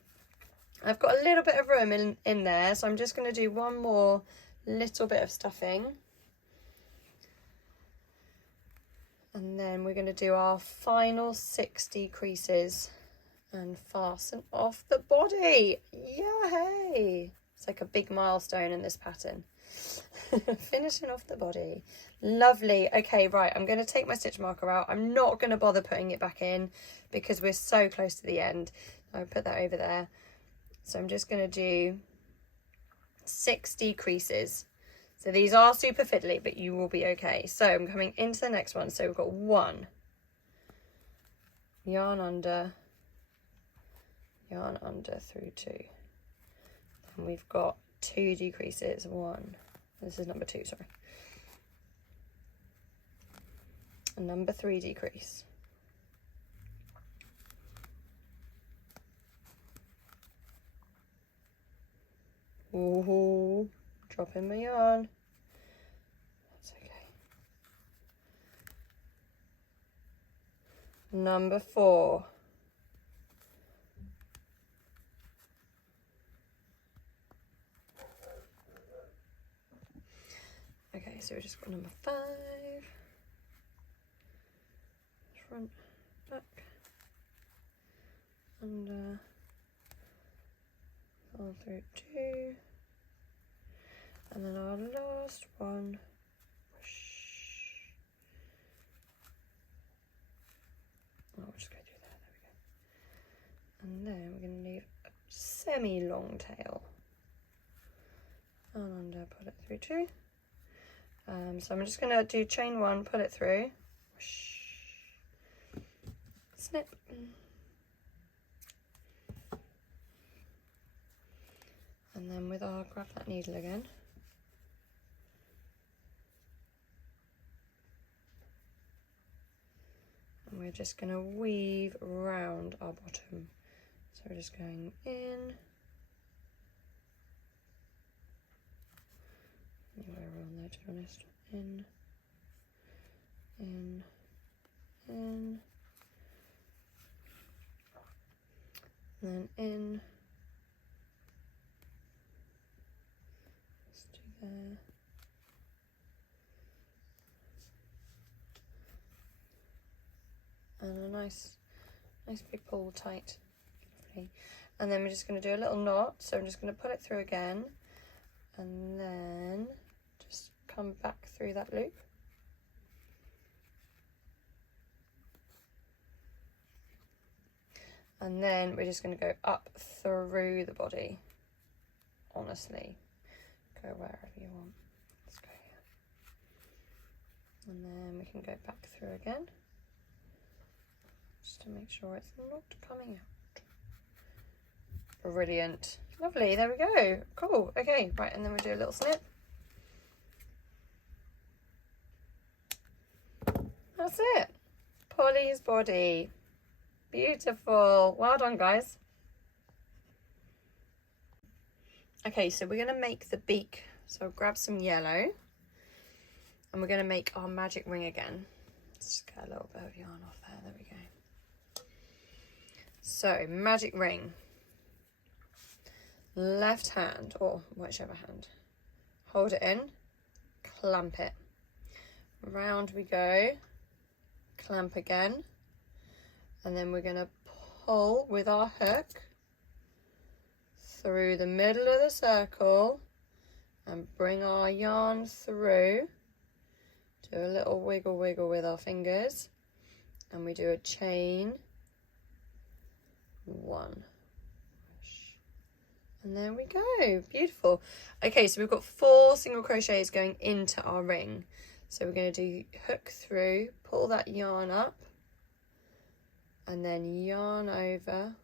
I've got a little bit of room in there, so I'm just going to do one more little bit of stuffing. And then we're going to do our final 6 decreases and fasten off the body. Yay! It's like a big milestone in this pattern. Finishing off the body. Lovely. Okay, right, I'm going to take my stitch marker out. I'm not going to bother putting it back in because we're so close to the end. I'll put that over there. So I'm just going to do 6 decreases. So these are super fiddly, but you will be okay. So I'm coming into the next one. So we've got 1. Yarn under through 2. And we've got 2 decreases. 1. This is number 2, sorry. And number 3 decrease. Ooh, dropping my yarn. That's okay. Number 4. Okay, so we just got number 5. Front, back, under, all through 2. And then our last one, whoosh. Oh, we'll just go through there, there we go. And then we're going to leave a semi-long tail. And under, pull it through 2. So I'm just going to do chain 1, pull it through, snip, and then with our, grab that needle again, and we're just going to weave around our bottom. So we're just going in, anywhere around there to be honest, in, and then in, just do there, and a nice big pull tight, lovely. And then we're just going to do a little knot, so I'm just going to pull it through again, and then just come back through that loop. And then we're just going to go up through the body. Honestly, go wherever you want. Let's go here. And then we can go back through again, just to make sure it's not coming out. Brilliant. Lovely, there we go. Cool. Okay, right, and then we do a little snip. That's it. Polly's body. Beautiful. Well done, guys. Okay, so we're going to make the beak. So grab some yellow, and we're going to make our magic ring again. Let's just get a little bit of yarn off there. There we go. So, magic ring. Left hand, or whichever hand. Hold it in, clamp it. Round we go, clamp again. And then we're going to pull with our hook through the middle of the circle and bring our yarn through. Do a little wiggle with our fingers, and we do a chain 1. And there we go. Beautiful. Okay, so we've got 4 single crochets going into our ring. So we're going to do hook through, pull that yarn up, and then yarn over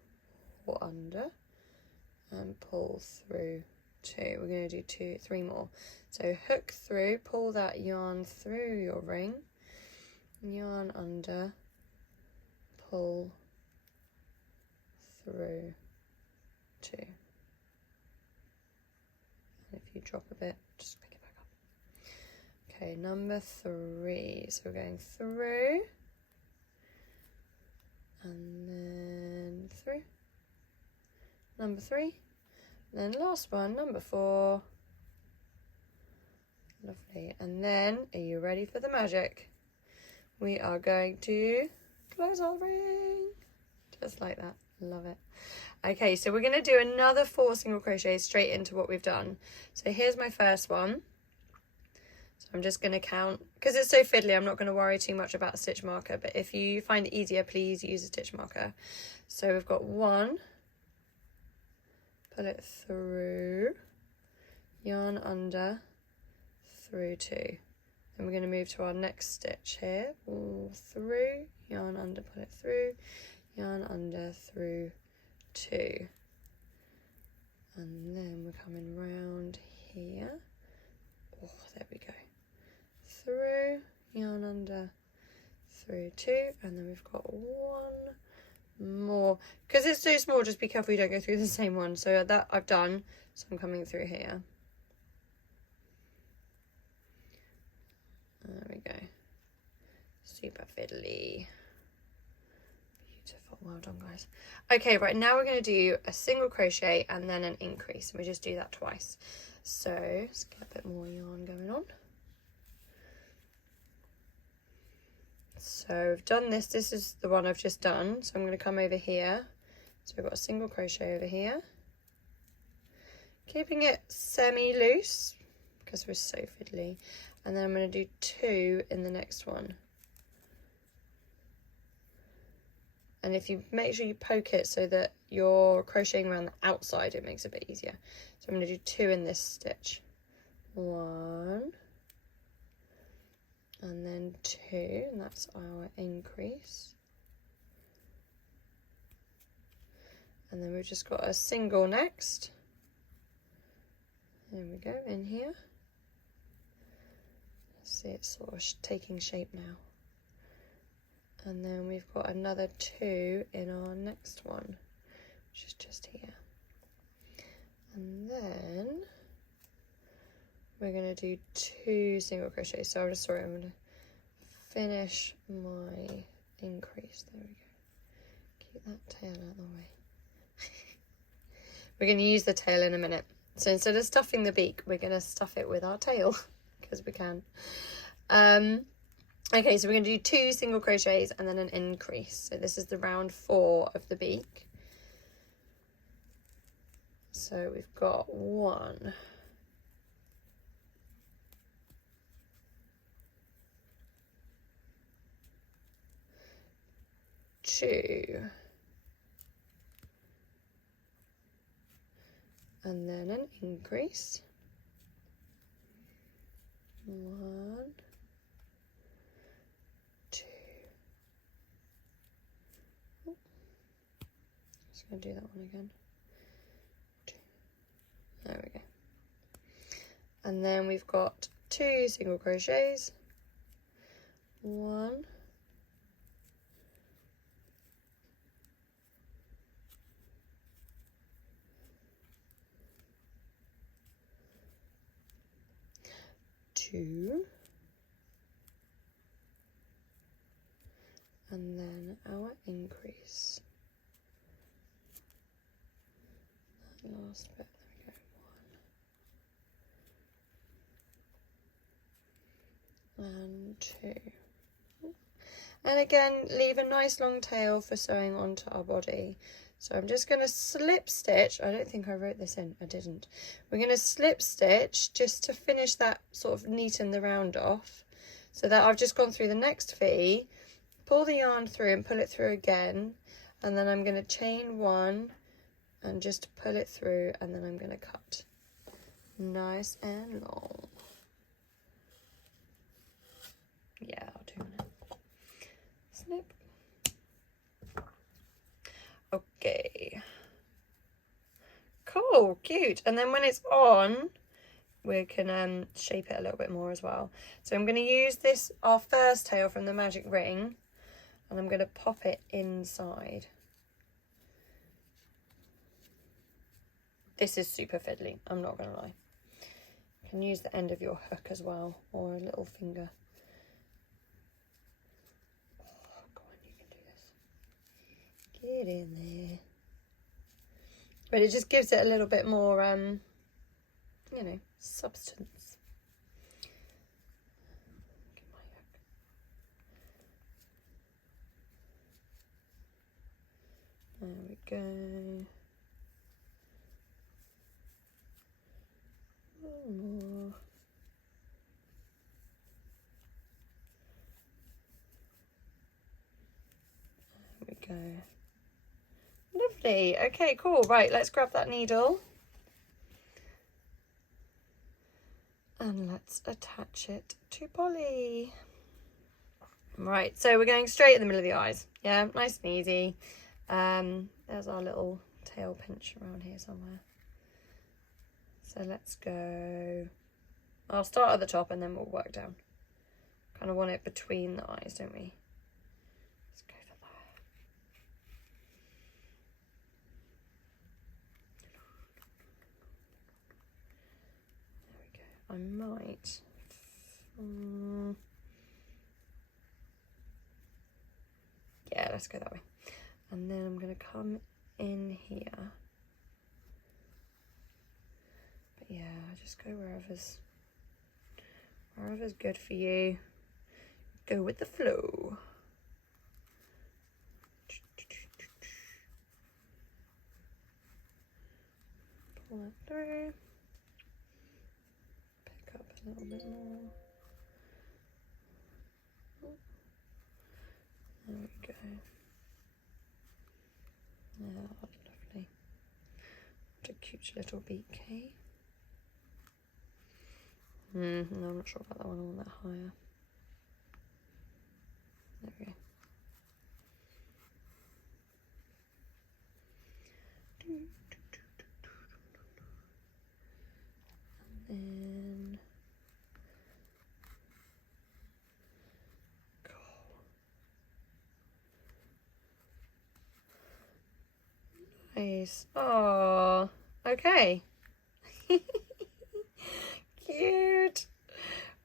or under and pull through 2. We're going to do 3 more. So hook through, pull that yarn through your ring, yarn under, pull through 2. And if you drop a bit, just pick it back up. Okay, number 3. So we're going through, and then through, number 3, and then last one, number 4. Lovely. And then, are you ready for the magic? We are going to close our ring, just like that. Love it. Okay, so we're going to do another 4 single crochets straight into what we've done. So here's my first one. So I'm just going to count, because it's so fiddly, I'm not going to worry too much about a stitch marker, but if you find it easier, please use a stitch marker. So we've got 1, pull it through, yarn under, through 2. Then we're going to move to our next stitch here, all through, yarn under, pull it through, yarn under, through 2. And then we're coming round here. Oh, there we go. Through, yarn under, through 2, and then we've got 1 more. Because it's so small, just be careful you don't go through the same one. So that I've done, so I'm coming through here. There we go. Super fiddly. Beautiful. Well done, guys. Okay, right, now we're going to do a single crochet and then an increase. And we just do that twice. So let's get a bit more yarn going on. So I've done this. This is the one I've just done. So I'm going to come over here. So we've got a single crochet over here. Keeping it semi-loose because we're so fiddly. And then I'm going to do 2 in the next one. And if you make sure you poke it so that you're crocheting around the outside, it makes it a bit easier. So I'm going to do 2 in this stitch. 1 and then 2, and that's our increase. And then we've just got a single next. There we go, in here. See, it's sort of taking shape now. And then we've got another 2 in our next one, which is just here. And then we're going to do 2 single crochets. So I'm going to finish my increase. There we go. Keep that tail out of the way. We're going to use the tail in a minute. So instead of stuffing the beak, we're going to stuff it with our tail because we can. Okay, so we're going to do 2 single crochets and then an increase. So this is the round 4 of the beak. So we've got 1, 2, and then an increase. 1, 2. Oh, just going to do that one again. 2. There we go. And then we've got 2 single crochets. 1, 2, and then our increase. That last bit, there we go, 1 and 2. And again, leave a nice long tail for sewing onto our body. So I'm just going to slip stitch. I don't think I wrote this in. I didn't. We're going to slip stitch just to finish that, sort of neaten the round off. So that I've just gone through the next V, pull the yarn through and pull it through again. And then I'm going to chain 1 and just pull it through, and then I'm going to cut nice and long. Yeah, I'll do it. Snip. Okay. Cool, cute. And then when it's on, we can shape it a little bit more as well. So I'm going to use this, our first tail from the magic ring, and I'm going to pop it inside. This is super fiddly, I'm not going to lie. You can use the end of your hook as well, or a little finger. Oh, go on, you can do this. Get in there. But it just gives it a little bit more, you know, substance. Get my hook. There we go. More. There we go. Lovely. Okay, cool. Right, let's grab that needle and let's attach it to Polly. Right, so we're going straight in the middle of the eyes. Yeah, nice and easy. There's our little tail pinch around here somewhere. So let's go. I'll start at the top and then we'll work down. Kind of want it between the eyes, don't we? Let's go for that. There we go. I might. Yeah, let's go that way. And then I'm going to come in here. But yeah, just go wherever's good for you. Go with the flow. Pull that through. Pick up a little bit more. There we go. Oh, lovely. What a cute little beak, hey? No, I'm not sure about that one. I want that higher. There we go. And nice. Oh, okay. Cute.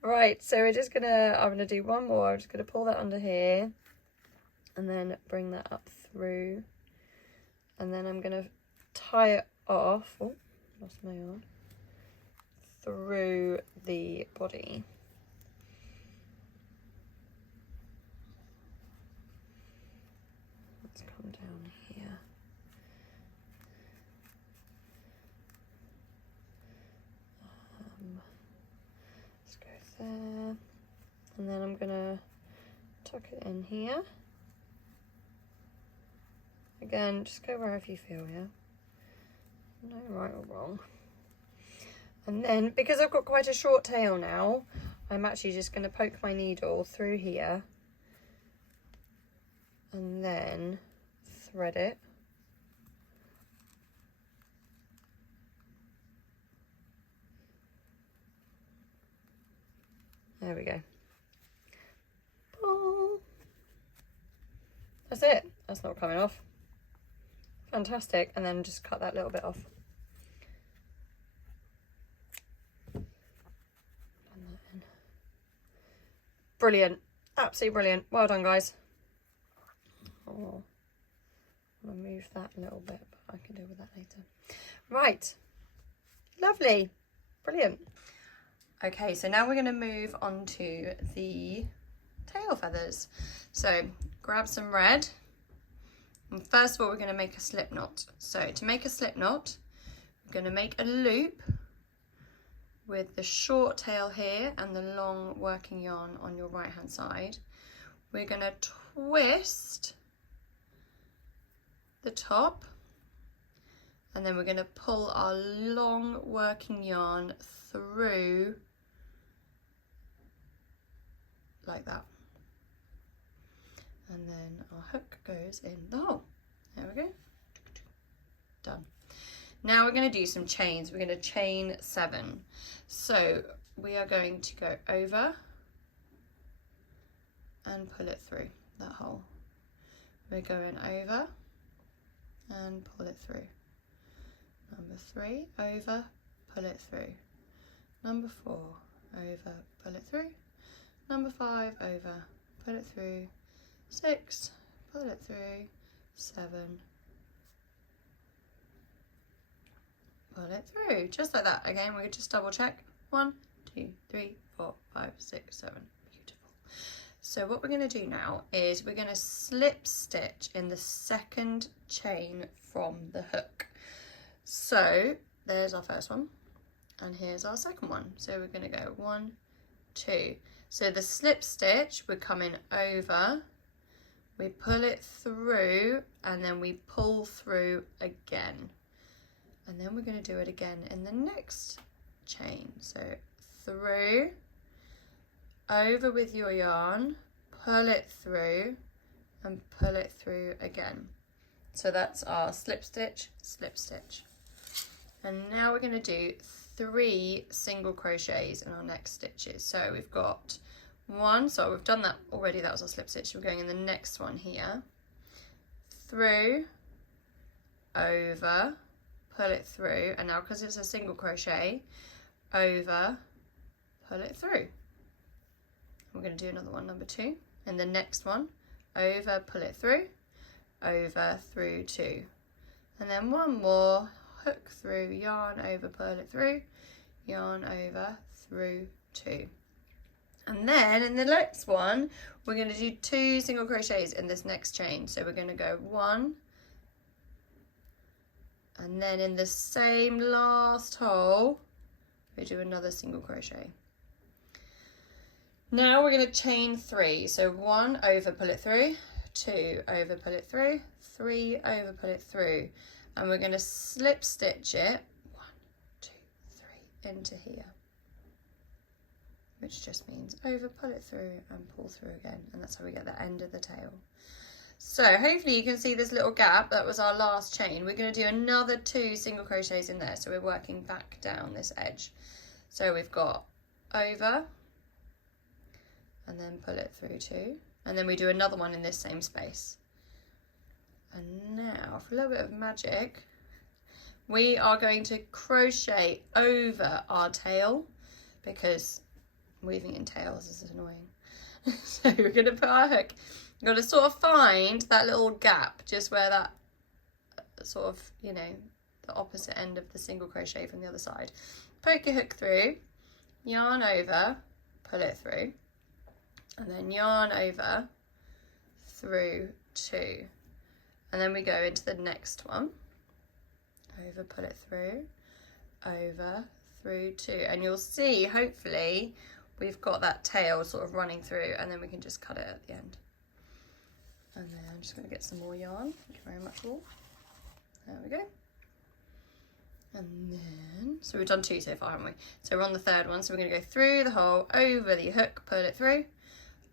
Right, so I'm gonna do one more. I'm just gonna pull that under here and then bring that up through. And then I'm gonna tie it off. Oh, lost my yarn. Through the body. Let's come down here. Let's go there. And then I'm gonna tuck it in here. Again, just go wherever you feel, yeah? No right or wrong. And then, because I've got quite a short tail now, I'm actually just going to poke my needle through here and then thread it. There we go. Oh, that's it. That's not coming off. Fantastic. And then just cut that little bit off. Brilliant. Absolutely brilliant. Well done, guys. Oh, I'll move that a little bit, but I can deal with that later. Right. Lovely. Brilliant. Okay, so now we're going to move on to the tail feathers. So grab some red. And first of all, we're going to make a slip knot. So to make a slip knot, we're going to make a loop with the short tail here and the long working yarn on your right hand side. We're going to twist the top and then we're going to pull our long working yarn through like that. And then our hook goes in the hole. There we go. Done. Now we're going to do some chains. We're going to chain 7. So we are going to go over and pull it through that hole. We're going over and pull it through. Number 3, over, pull it through. Number 4, over, pull it through. Number 5, over, pull it through. 6, pull it through. 7, pull it through, just like that. Again, we just double check. 1, 2, 3, 4, 5, 6, 7. Beautiful. So what we're going to do now is we're going to slip stitch in the second chain from the hook. So there's our first one and here's our second one. So we're going to go 1, 2. So the slip stitch, we're coming over, we pull it through and then we pull through again. And then we're going to do it again in the next chain. So through, over with your yarn, pull it through and pull it through again. So that's our slip stitch, slip stitch. And now we're going to do 3 single crochets in our next stitches. So we've got 1, so we've done that already, that was our slip stitch. We're going in the next one here, through, over, pull it through, and now because it's a single crochet, over, pull it through. We're going to do another one, number 2, and the next one, over, pull it through, over, through 2, and then one more, hook through, yarn over, pull it through, yarn over, through 2. And then in the next one, we're going to do 2 single crochets in this next chain. So we're going to go 1, and then in the same last hole, we do another single crochet. Now we're going to chain 3. So 1 over, pull it through, 2 over, pull it through, 3 over, pull it through. And we're going to slip stitch it, 1, 2, 3, into here. which just means over, pull it through and pull through again, and that's how we get the end of the tail. So hopefully you can see this little gap. That was our last chain. We're going to do another 2 single crochets in there, so we're working back down this edge. So we've got over and then pull it through 2, and then we do another one in this same space. And now for a little bit of magic, we are going to crochet over our tail, because weaving in tails is annoying. So we're going to put our hook. You've got to sort of find that little gap, just where that sort of, you know, the opposite end of the single crochet from the other side. Poke your hook through, yarn over, pull it through, and then yarn over, through 2. And then we go into the next one. Over, pull it through, over, through 2. And you'll see, hopefully, we've got that tail sort of running through, and then we can just cut it at the end. And then I'm just going to get some more yarn. Thank you very much, all. There we go. And then, so we've done 2 so far, haven't we? So we're on the 3rd one. So we're going to go through the hole, over the hook, pull it through,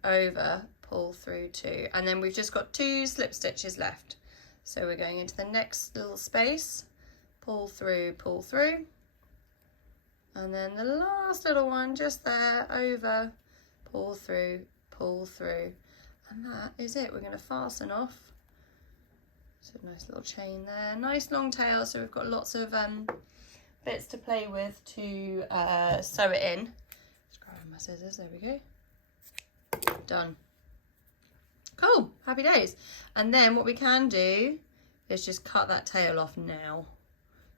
over, pull through 2. And then we've just got 2 slip stitches left. So we're going into the next little space, pull through, and then the last little one just there, over, pull through, and that is it. We're going to fasten off. So a nice little chain there, nice long tail, so we've got lots of bits to play with to sew it in. Just grabbing my scissors, there we go. Done. Cool, happy days. And then what we can do is just cut that tail off now,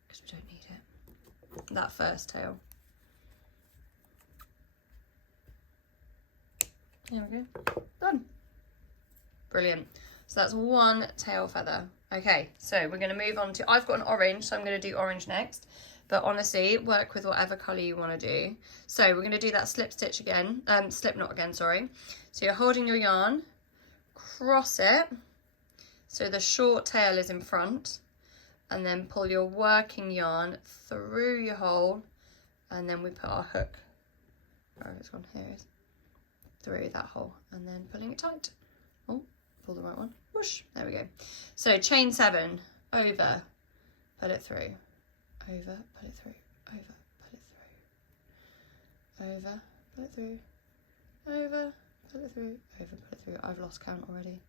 because we don't need it, that first tail. There we go, done. Brilliant. So that's 1 tail feather. Okay, so we're going to move on to, I've got an orange, so I'm going to do orange next. But honestly, work with whatever colour you want to do. So we're going to do that slip stitch again, slip knot again, sorry. So you're holding your yarn, cross it, so the short tail is in front, and then pull your working yarn through your hole, and then we put our hook, wherever it's gone, here it is, through that hole, and then pulling it tight. Oh, pull the right one, whoosh, there we go. So chain 7, over, pull it through, over, pull it through, over, pull it through, over, pull it through, over, pull it through, over, pull it through. I've lost count already.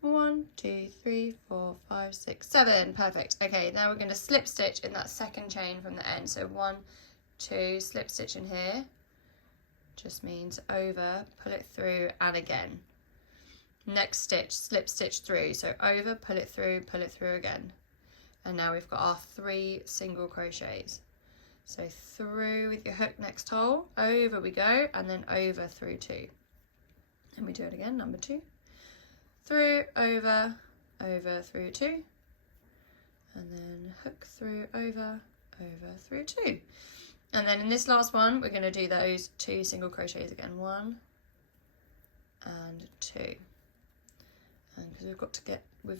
1, 2, 3, 4, 5, 6, 7. Perfect. Okay, now we're going to slip stitch in that second chain from the end. So 1, 2, slip stitch in here. Just means over, pull it through, and again. Next stitch, slip stitch through. So over, pull it through again. And now we've got our 3 single crochets. So through with your hook next hole, over we go, and then over through 2. And we do it again, number 2. Through, over, through 2. And then hook through, over, through 2. And then in this last one, we're going to do those 2 single crochets again. 1 and 2. And because we've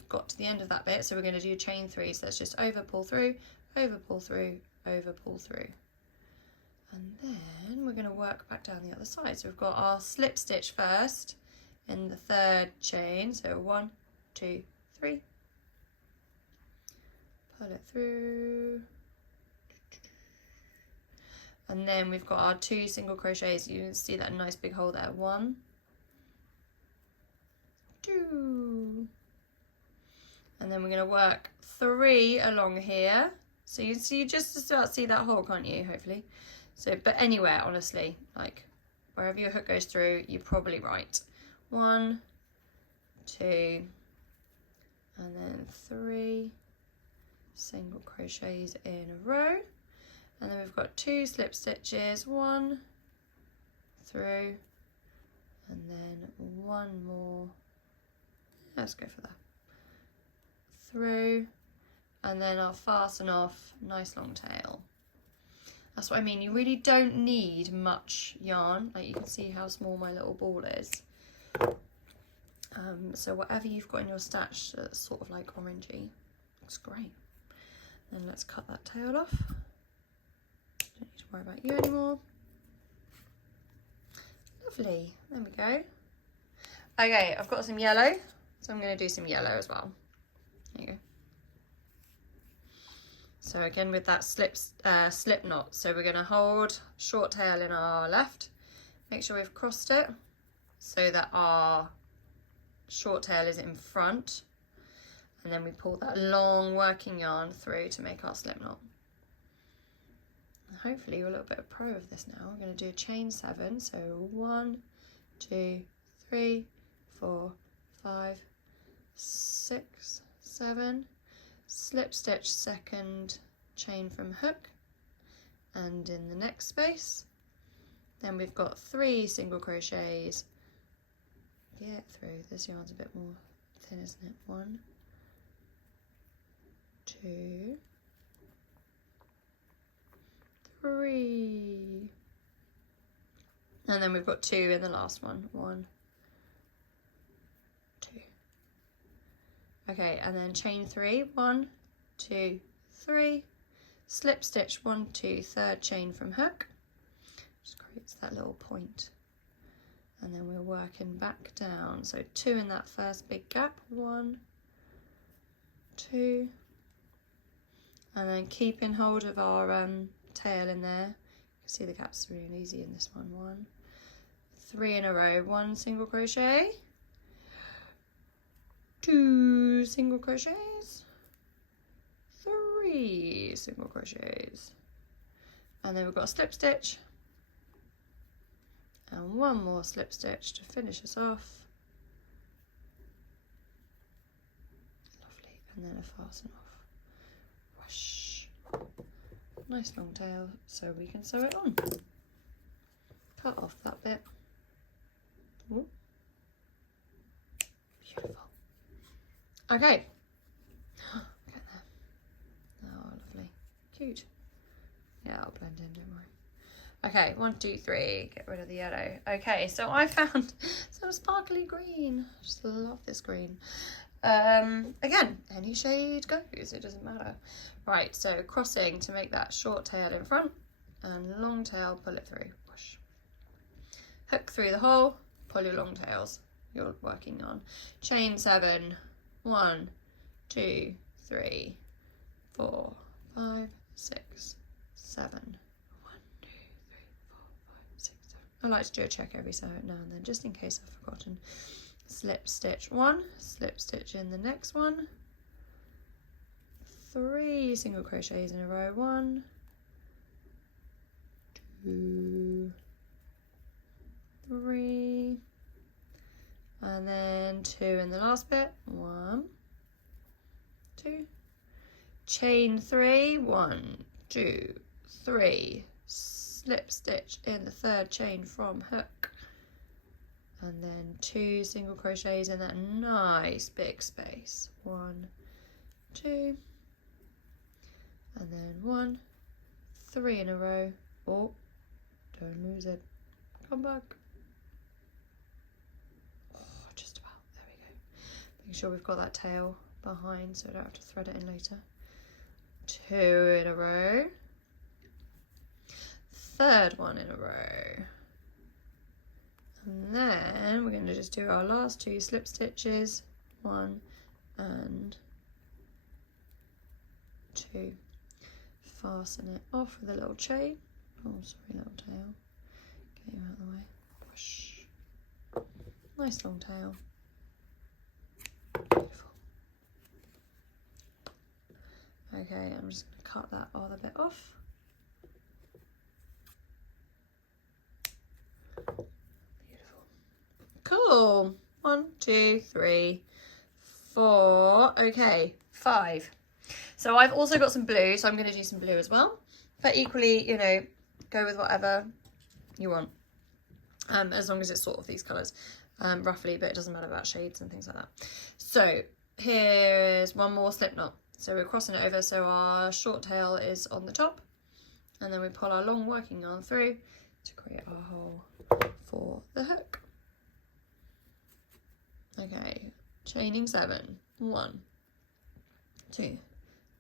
got to the end of that bit, so we're going to do chain 3. So that's just over, pull through, over, pull through, over, pull through. And then we're going to work back down the other side. So we've got our slip stitch first in the 3rd chain. So 1, 2, 3. Pull it through. And then we've got our 2 single crochets. You can see that nice big hole there. 1, 2. And then we're going to work 3 along here. So you see, just about see that hole, can't you? Hopefully. So, but anywhere, honestly, like wherever your hook goes through, you're probably right. 1, 2, and then 3 single crochets in a row. And then we've got 2 slip stitches, 1 through, and then 1 more. Let's go for that. Through, and then I'll fasten off, nice long tail. That's what I mean, you really don't need much yarn. Like you can see how small my little ball is. So whatever you've got in your stash that's sort of like orangey, looks great. Then let's cut that tail off. Don't need to worry about you anymore. Lovely, there we go. Okay, I've got some yellow, so I'm going to do some yellow as well. There you go. So again with that slip knot, so we're going to hold short tail in our left, make sure we've crossed it so that our short tail is in front, and then we pull that long working yarn through to make our slip knot. And hopefully you're a little bit of pro of this now. We're going to do a chain 7, so 1, 2, 3, 4, 5, 6, 7, slip stitch second chain from hook, and in the next space then we've got 3 single crochets. Get through, this yarn's a bit more thin, isn't it? 1, 2, 3, and then we've got 2 in the last one. 1, 2. Okay, and then chain 3, 1, 2, 3, slip stitch 1, 2, third chain from hook, just creates that little point, and then we're working back down, so 2 in that first big gap, 1, 2, and then keeping hold of our tail in there. You can see the gaps are really easy in this one. 1, 3 in a row, 1 single crochet, 2 single crochets, 3 single crochets, and then we've got a slip stitch and 1 more slip stitch to finish us off. Lovely, and then a fasten off. Whoosh. Nice long tail, so we can sew it on. Cut off that bit. Ooh. Beautiful. Okay. Get there. Oh, lovely. Cute. Yeah, I'll blend in, don't worry. Okay, 1, 2, 3. Get rid of the yellow. Okay, so I found some sparkly green. I just love this green. Again, any shade goes, it doesn't matter. Right, so crossing to make that short tail in front and long tail, pull it through. Push. Hook through the hole, pull your long tails you're working on. Chain 7, 1, 2, 3, 4, 5, 6, 7. 1, 2, 3, 4, 5, 6, 7. I like to do a check every so now and then, just in case I've forgotten. Slip stitch 1, slip stitch in the next one, 3 single crochets in a row, 1, 2, 3, and then 2 in the last bit, 1, 2, chain 3, 1, 2, 3, slip stitch in the third chain from hook, and then 2 single crochets in that nice big space, 1, 2, and then 1, 3 in a row. Oh, don't lose it, come back. Oh, just about, there we go. Make sure we've got that tail behind so I don't have to thread it in later. 2 in a row, third one in a row, and then we're going to just do our last 2 slip stitches, 1 and 2, fasten it off with a little chain, oh sorry, little tail, get you out of the way, push, nice long tail, beautiful. Okay, I'm just going to cut that other bit off. Beautiful. Cool. 1, 2, 3, 4. Okay, 5. So I've also got some blue, so I'm going to do some blue as well. But equally, you know, go with whatever you want. As long as it's sort of these colours, roughly, but it doesn't matter about shades and things like that. So here's one more slip knot. So we're crossing it over so our short tail is on the top, and then we pull our long working yarn through to create our hole for the hook. Okay, chaining 7, 1, 2,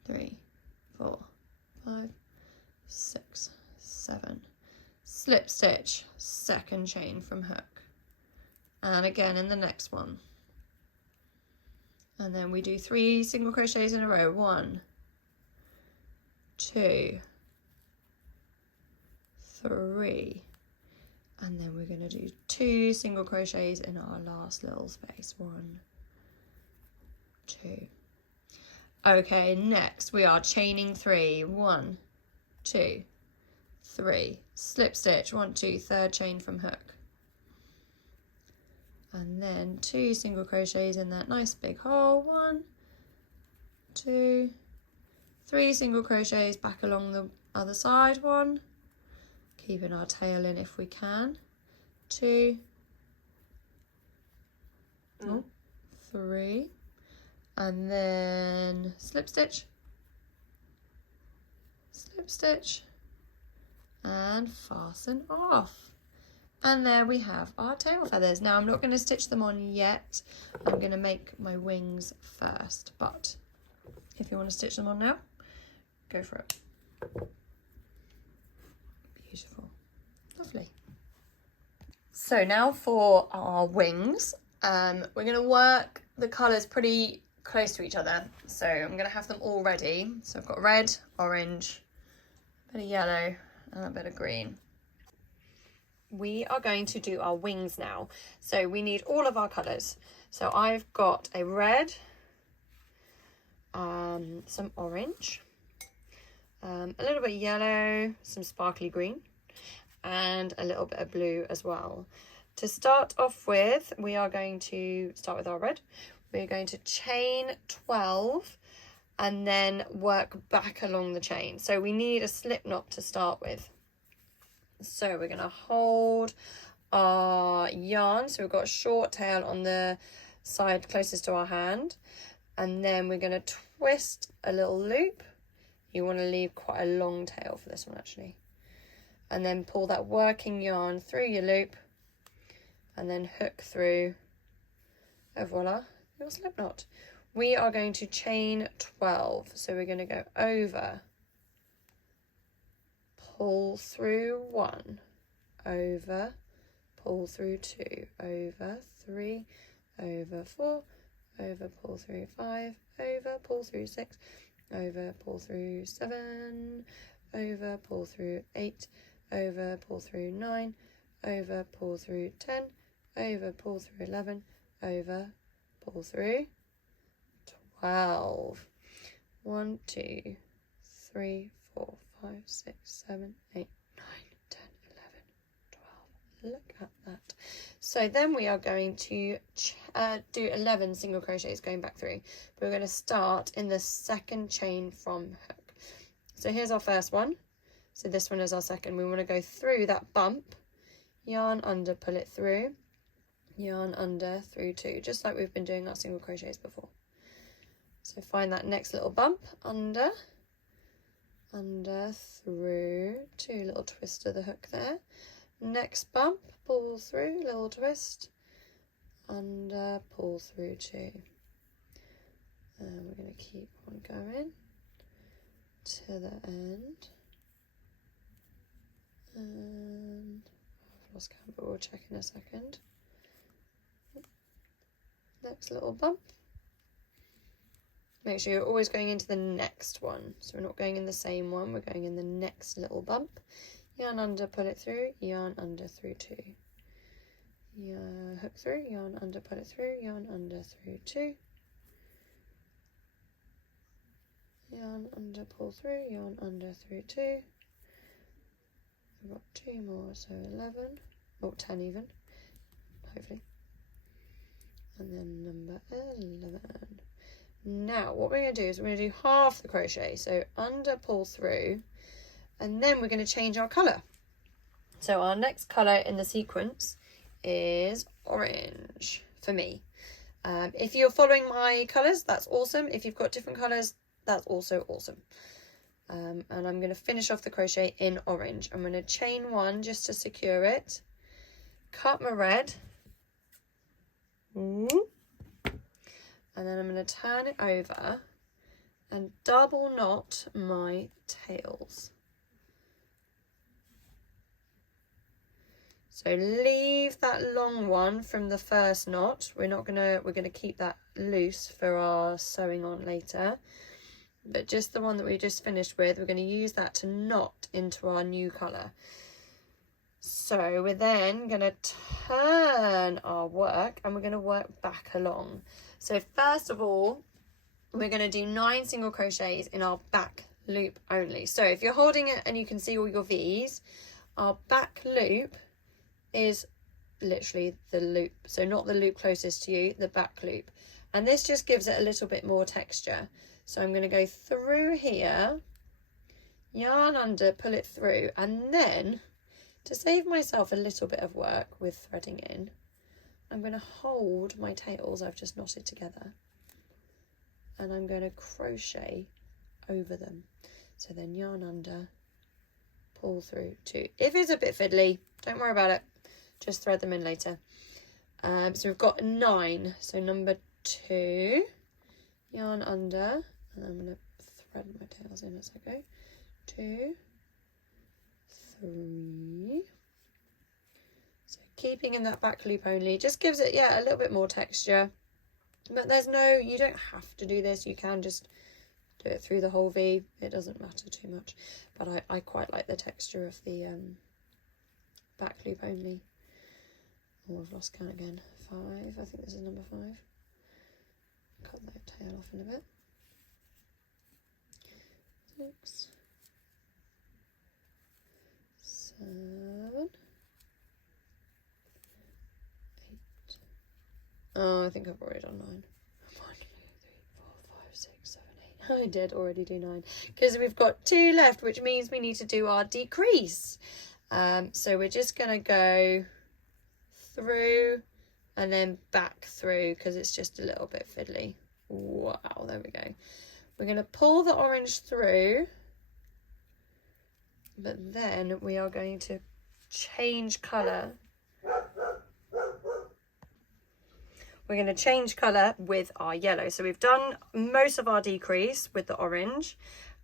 3, 4, 5, 6, 7, slip stitch, second chain from hook, and again in the next one. And then we do 3 single crochets in a row. 1, 2, 3, and then we're going to do 2 single crochets in our last little space. 1, 2. Okay, next we are chaining 3. 1, 2, 3, slip stitch, 1, 2, third chain from hook, and then 2 single crochets in that nice big hole. 1, 2, 3 single crochets back along the other side. 1, keeping our tail in if we can. 2, 3, and then slip stitch, slip stitch, and fasten off. And there we have our tail feathers. Now I'm not going to stitch them on yet. I'm going to make my wings first, but if you want to stitch them on now, go for it. Beautiful. Lovely. So now for our wings. We're going to work the colours pretty close to each other. So I'm going to have them all ready. So I've got red, orange, a bit of yellow, and a bit of green. We are going to do our wings now. So we need all of our colours. So I've got a red, some orange, a little bit of yellow, some sparkly green, and a little bit of blue as well. To start off with, we are going to start with our red. We're going to chain 12 and then work back along the chain. So we need a slip knot to start with. So we're going to hold our yarn. So we've got a short tail on the side closest to our hand. And then we're going to twist a little loop. You want to leave quite a long tail for this one actually. And then pull that working yarn through your loop and then hook through. And voila, your slip knot. We are going to chain 12. So we're going to go over, pull through 1, over, pull through 2, over 3, over 4, over, pull through 5, over, pull through 6, over, pull through 7, over, pull through 8, over, pull through 9, over, pull through 10, over, pull through 11, over, pull through 12. 1, 2, 3, 4, 5, 6, 7, 8, 9, 10, 11, 12. Look at that. So then we are going to do 11 single crochets going back through. But we're going to start in the second chain from hook. So here's our first one. So this one is our second. We want to go through that bump, yarn under, pull it through, yarn under, through 2, just like we've been doing our single crochets before. So find that next little bump, under, through, 2 little twists of the hook there. Next bump, pull through, little twist, under, pull through 2. And we're going to keep on going to the end. And I've lost count, but we'll check in a second. Next little bump. Make sure you're always going into the next one. So we're not going in the same one, we're going in the next little bump. Yarn under, pull it through, yarn under, through 2. Hook through, yarn under, pull it through, yarn under, through 2. Yarn under, pull through, yarn under, through 2. I've got 2 more, so 11, or 10 even, hopefully. And then number 11. Now what we're going to do is we're going to do half the crochet, so under, pull through, and then we're going to change our colour. So our next colour in the sequence is orange for me. If you're following my colours, that's awesome. If you've got different colours, that's also awesome. And I'm going to finish off the crochet in orange. I'm going to chain 1 just to secure it, cut my red, and then I'm going to turn it over and double knot my tails. So leave that long one from the first knot. We're gonna keep that loose for our sewing on later. But just the one that we just finished with, we're going to use that to knot into our new colour. So we're then going to turn our work and we're going to work back along. So first of all, we're going to do 9 single crochets in our back loop only. So if you're holding it and you can see all your V's, our back loop is literally the loop. So not the loop closest to you, the back loop. And this just gives it a little bit more texture. So I'm going to go through here, yarn under, pull it through, and then to save myself a little bit of work with threading in, I'm going to hold my tails I've just knotted together and I'm going to crochet over them. So then yarn under, pull through 2. If it's a bit fiddly, don't worry about it, just thread them in later. So we've got 9, so number 2, yarn under, and I'm going to thread my tails in as I go. 2, 3. So keeping in that back loop only just gives it, yeah, a little bit more texture. But you don't have to do this. You can just do it through the whole V. It doesn't matter too much. But I quite like the texture of the back loop only. Oh, I've lost count again. 5. I think this is number 5. Cut that tail off in a bit. 6, 7, 8. Oh, I think I've already done 9. 1, 2, 3, 4, 5, 6, 7, 8. I did already do 9 because we've got 2 left, which means we need to do our decrease. So we're just going to go through and then back through because it's just a little bit fiddly. Wow, there we go. We're going to pull the orange through, but then we are going to change colour. We're going to change colour with our yellow. So we've done most of our decrease with the orange,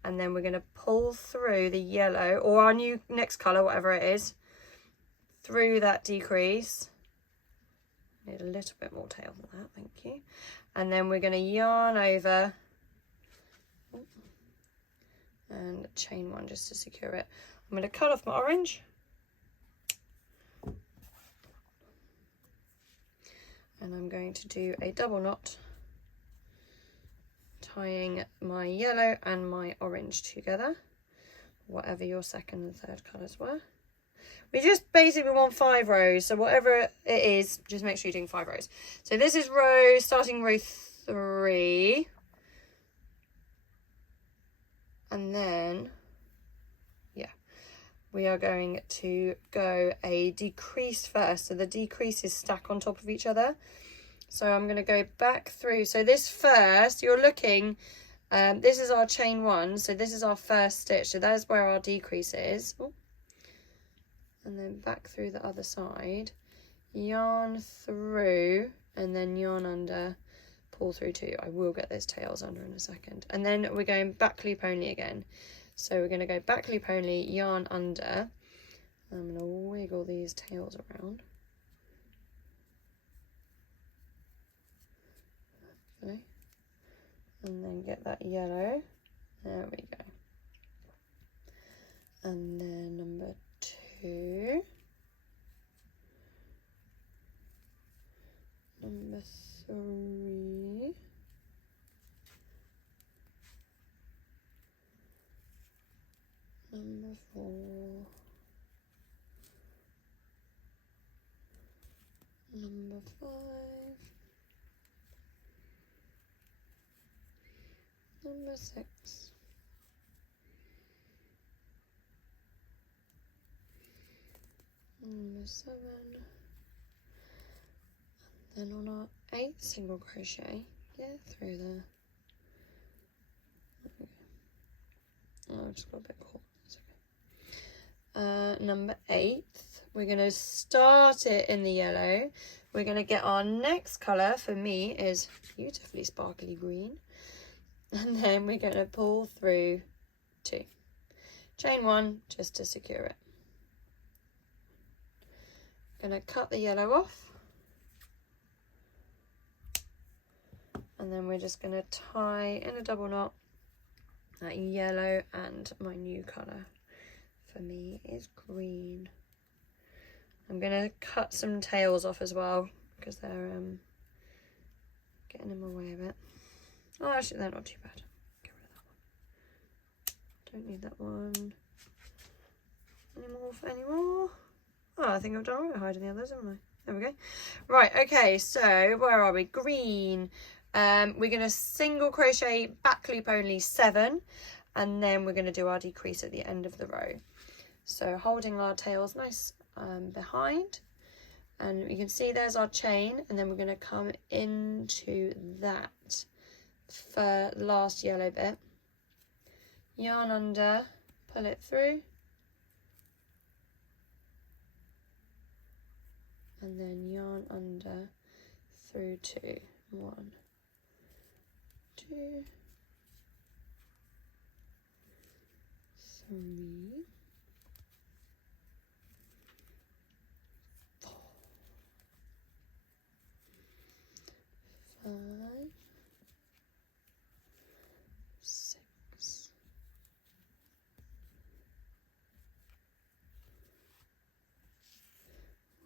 and then we're going to pull through the yellow, or our new next colour, whatever it is, through that decrease. Need a little bit more tail than that, thank you. And then we're going to yarn over and chain 1 just to secure it. I'm going to cut off my orange and I'm going to do a double knot tying my yellow and my orange together, whatever your second and third colours were. We just basically want 5 rows, so whatever it is, just make sure you're doing 5 rows. So this is starting row 3. And then, yeah, we are going to go a decrease first. So the decreases stack on top of each other. So I'm going to go back through. So this first, you're looking, this is our chain 1. So this is our first stitch. So that's where our decrease is. Ooh. And then back through the other side, yarn through, and then yarn under, pull through 2. I will get those tails under in a second. And then we're going back loop only again. So we're going to go back loop only, yarn under. I'm going to wiggle these tails around. Okay. And then get that yellow. There we go. And then number 2. Number 3. Number 4. Number 5. Number 6. Number 7. And then on our 8th single crochet, get through there. Oh, I've just got a bit caught. That's okay. Number 8, we're going to start it in the yellow. We're going to get our next colour, for me, is beautifully sparkly green. And then we're going to pull through 2. Chain 1 just to secure it. Gonna cut the yellow off, and then we're just gonna tie in a double knot that yellow, and my new colour for me is green. I'm gonna cut some tails off as well because they're getting in my way a bit. Oh, actually they're not too bad. Get rid of that one. Don't need that one anymore. Oh, I think I've done all right hiding the others, haven't I? There we go. Right, okay, so where are we? Green. We're going to single crochet back loop only 7, and then we're going to do our decrease at the end of the row. So holding our tails nice behind, and you can see there's our chain, and then we're going to come into that for last yellow bit. Yarn under, pull it through, and then yarn under through 2. 1, 2, 3, 4, 5, 6,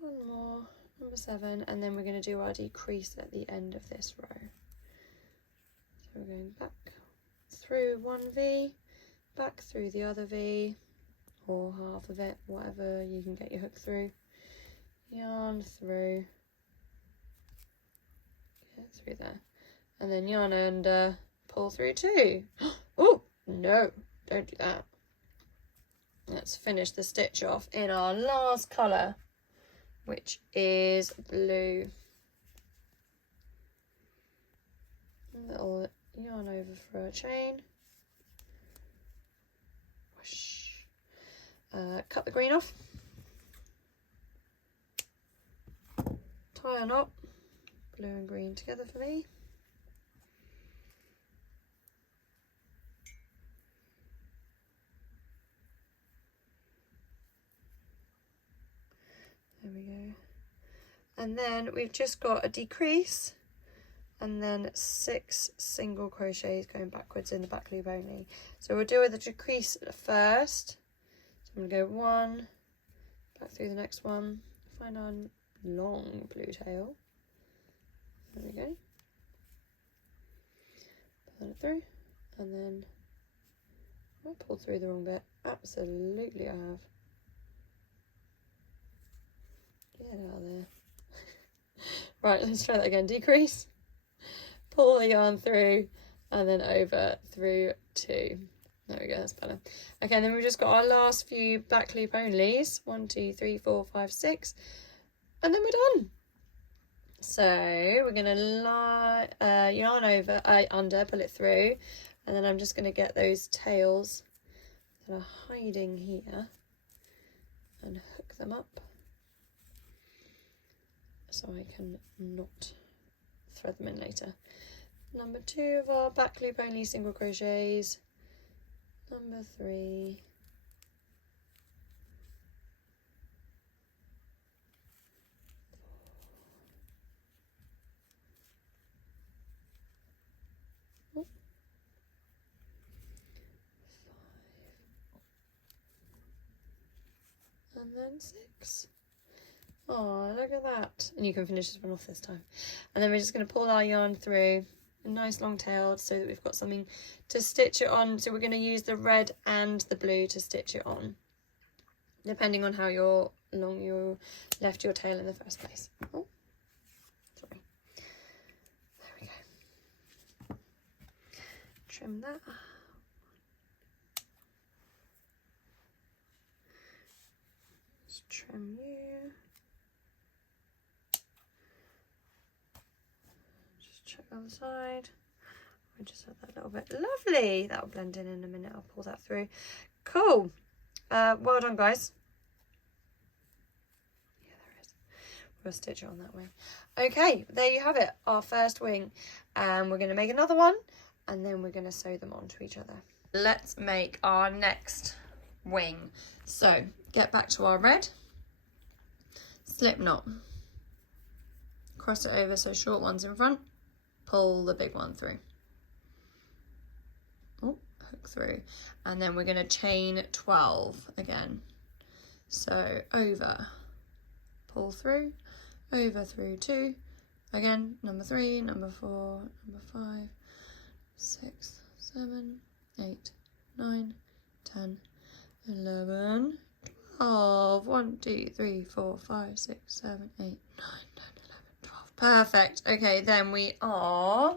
1 more, number 7, and then we're going to do our decrease at the end of this row. So we're going back through one V, back through the other V, or half of it, whatever you can get your hook through, yarn through, get through there, and then yarn under, pull through 2. Oh no, don't do that. Let's finish the stitch off in our last colour, which is blue. A little yarn over for a chain. Whoosh. Cut the green off. Tie a knot. Blue and green together for me. There we go. And then we've just got a decrease, and then 6 single crochets going backwards in the back loop only. So we'll do the decrease first. So I'm going to go 1, back through the next one, find our long blue tail. There we go. Pull it through, and then I pulled through the wrong bit. Absolutely I have. Get out of there. Right, let's try that again. Decrease, pull the yarn through, and then over through 2. There we go, that's better. Okay, and then we've just got our last few back loop onlys. 1, 2, 3, 4, 5, 6, and then we're done. So we're going to yarn over, under, pull it through, and then I'm just going to get those tails that are hiding here and hook them up, so I can not thread them in later. Number 2 of our back loop only single crochets. Number 3. Oh. 5. And then 6. Oh, look at that. And you can finish this one off this time. And then we're just going to pull our yarn through, a nice long tail, so that we've got something to stitch it on. So we're going to use the red and the blue to stitch it on, depending on how long you left your tail in the first place. Oh, sorry. There we go. Trim that. Just trim you. Check the other side. I just add that little bit. Lovely. That'll blend in a minute. I'll pull that through. Cool. Well done, guys. Yeah, there is. We'll stitch it on that way. Okay, there you have it. Our first wing. And we're going to make another one, and then we're going to sew them onto each other. Let's make our next wing. So get back to our red. slip knot, cross it over so short one's in front, pull the big one through. Oh, hook through, and then we're going to chain 12 again. So over, pull through, over through 2, again number 3, number 4, number 5, 6, 7, 8, 9, 10, 11, 12, 1, 2, 3, 4, 5, 6, 7, 8, 9, 10, 11, 12. Perfect. Okay, then we are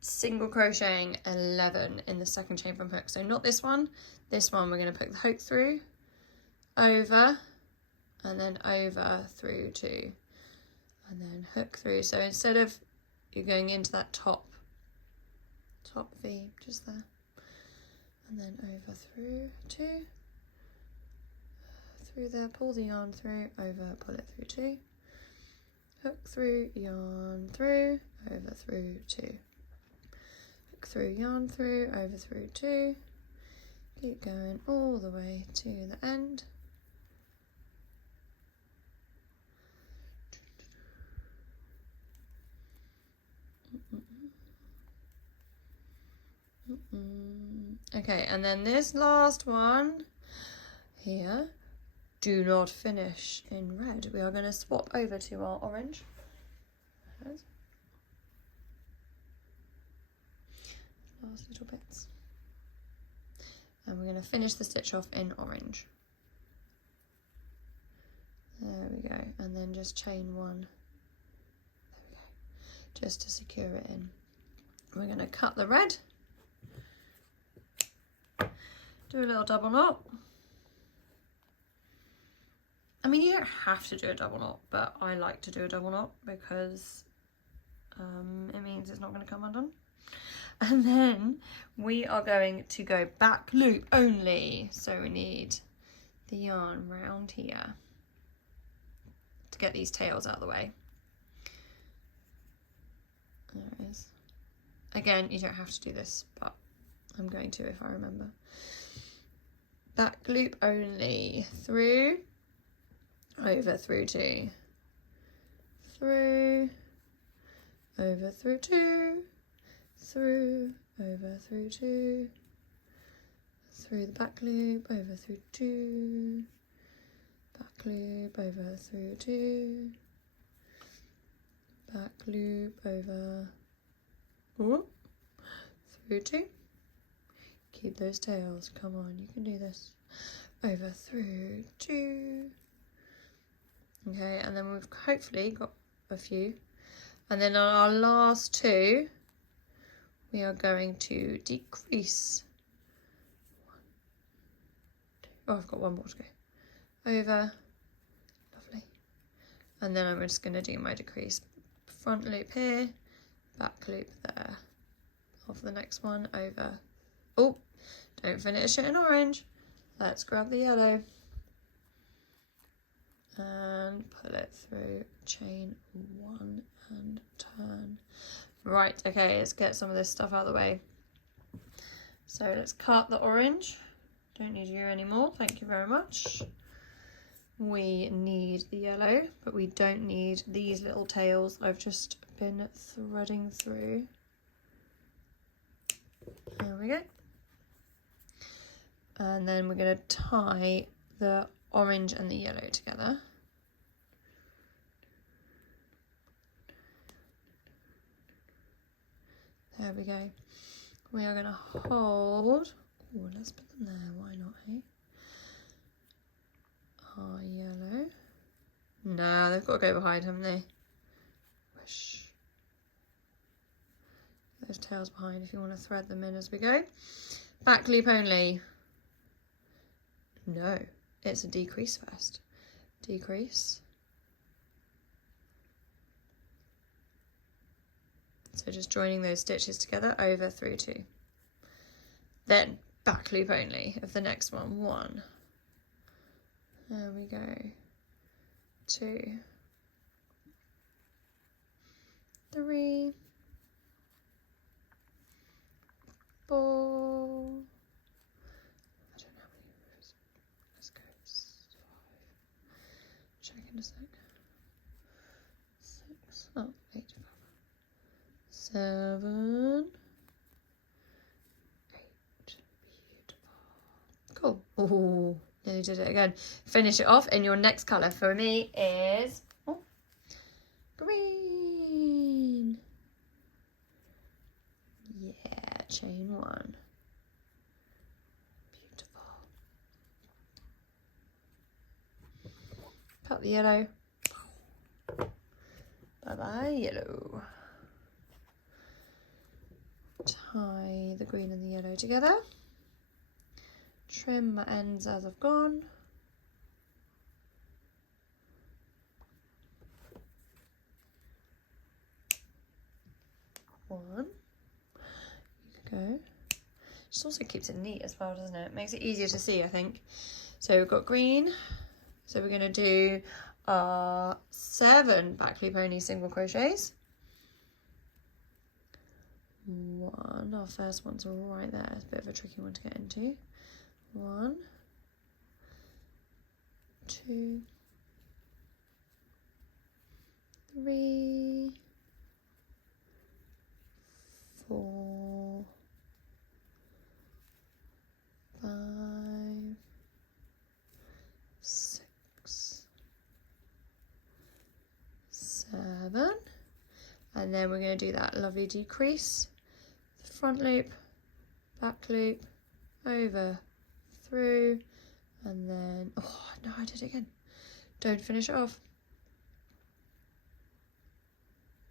single crocheting 11 in the second chain from hook. So not this one we're going to put the hook through, over, and then over through 2, and then hook through. So instead of you're going into that top V just there, and then over through 2, through there, pull the yarn through, over, pull it through 2, hook through, yarn through, over through 2, hook through, yarn through, over through 2, keep going all the way to the end. Okay, and then this last one here, do not finish in red. We are going to swap over to our orange. Last little bits. And we're going to finish the stitch off in orange. There we go. And then just chain 1. There we go. Just to secure it in. We're going to cut the red. Do a little double knot. I mean, you don't have to do a double knot, but I like to do a double knot because it means it's not going to come undone. And then we are going to go back loop only. So we need the yarn round here to get these tails out of the way. There it is. Again, you don't have to do this, but I'm going to if I remember. Back loop only, through, over through 2, through, over through 2, through, over through 2, through the back loop, over through 2, back loop, over through 2, back loop, over, through 2. Keep those tails, come on, you can do this. Over through 2. Okay, and then we've hopefully got a few. And then on our last 2, we are going to decrease. 1, 2. Oh, I've got one more to go. Over, lovely. And then I'm just going to do my decrease. Front loop here, back loop there. Off the next one, over. Oh, don't finish it in orange. Let's grab the yellow and pull it through, chain 1 and turn. Right, okay, let's get some of this stuff out of the way. So let's cut the orange. Don't need you anymore, thank you very much. We need the yellow, but we don't need these little tails I've just been threading through. There we go. And then we're going to tie the orange and the yellow together. There we go. We are going to hold. Oh, let's put them there. Why not, hey? Our yellow. No, they've got to go behind, haven't they? Wish. Those tails behind if you want to thread them in as we go. Back loop only. No, it's a decrease first. Decrease. So just joining those stitches together, over through 2. Then back loop only of the next one. 1. There we go. 2. 3. 4. I don't know how many rows. Let's go. 5. Checking in a sec. 6, oh, 8, 7, 8. Beautiful. Cool. Oh, nearly did it again. Finish it off, and your next colour for me is green. Yeah, chain 1. Beautiful. Cut the yellow. Bye-bye, yellow. Tie the green and the yellow together. Trim my ends as I've gone. One. Go. Just also keeps it neat as well, doesn't it? Makes it easier to see, I think. So we've got green. So we're going to do 7 back loop only single crochets. 1. Our first one's right there. It's a bit of a tricky one to get into. 1, 2, 3, 4, 5, 6, 7, and then we're going to do that lovely decrease, front loop, back loop, over, through, and then, oh no, I did it again. Don't finish it off.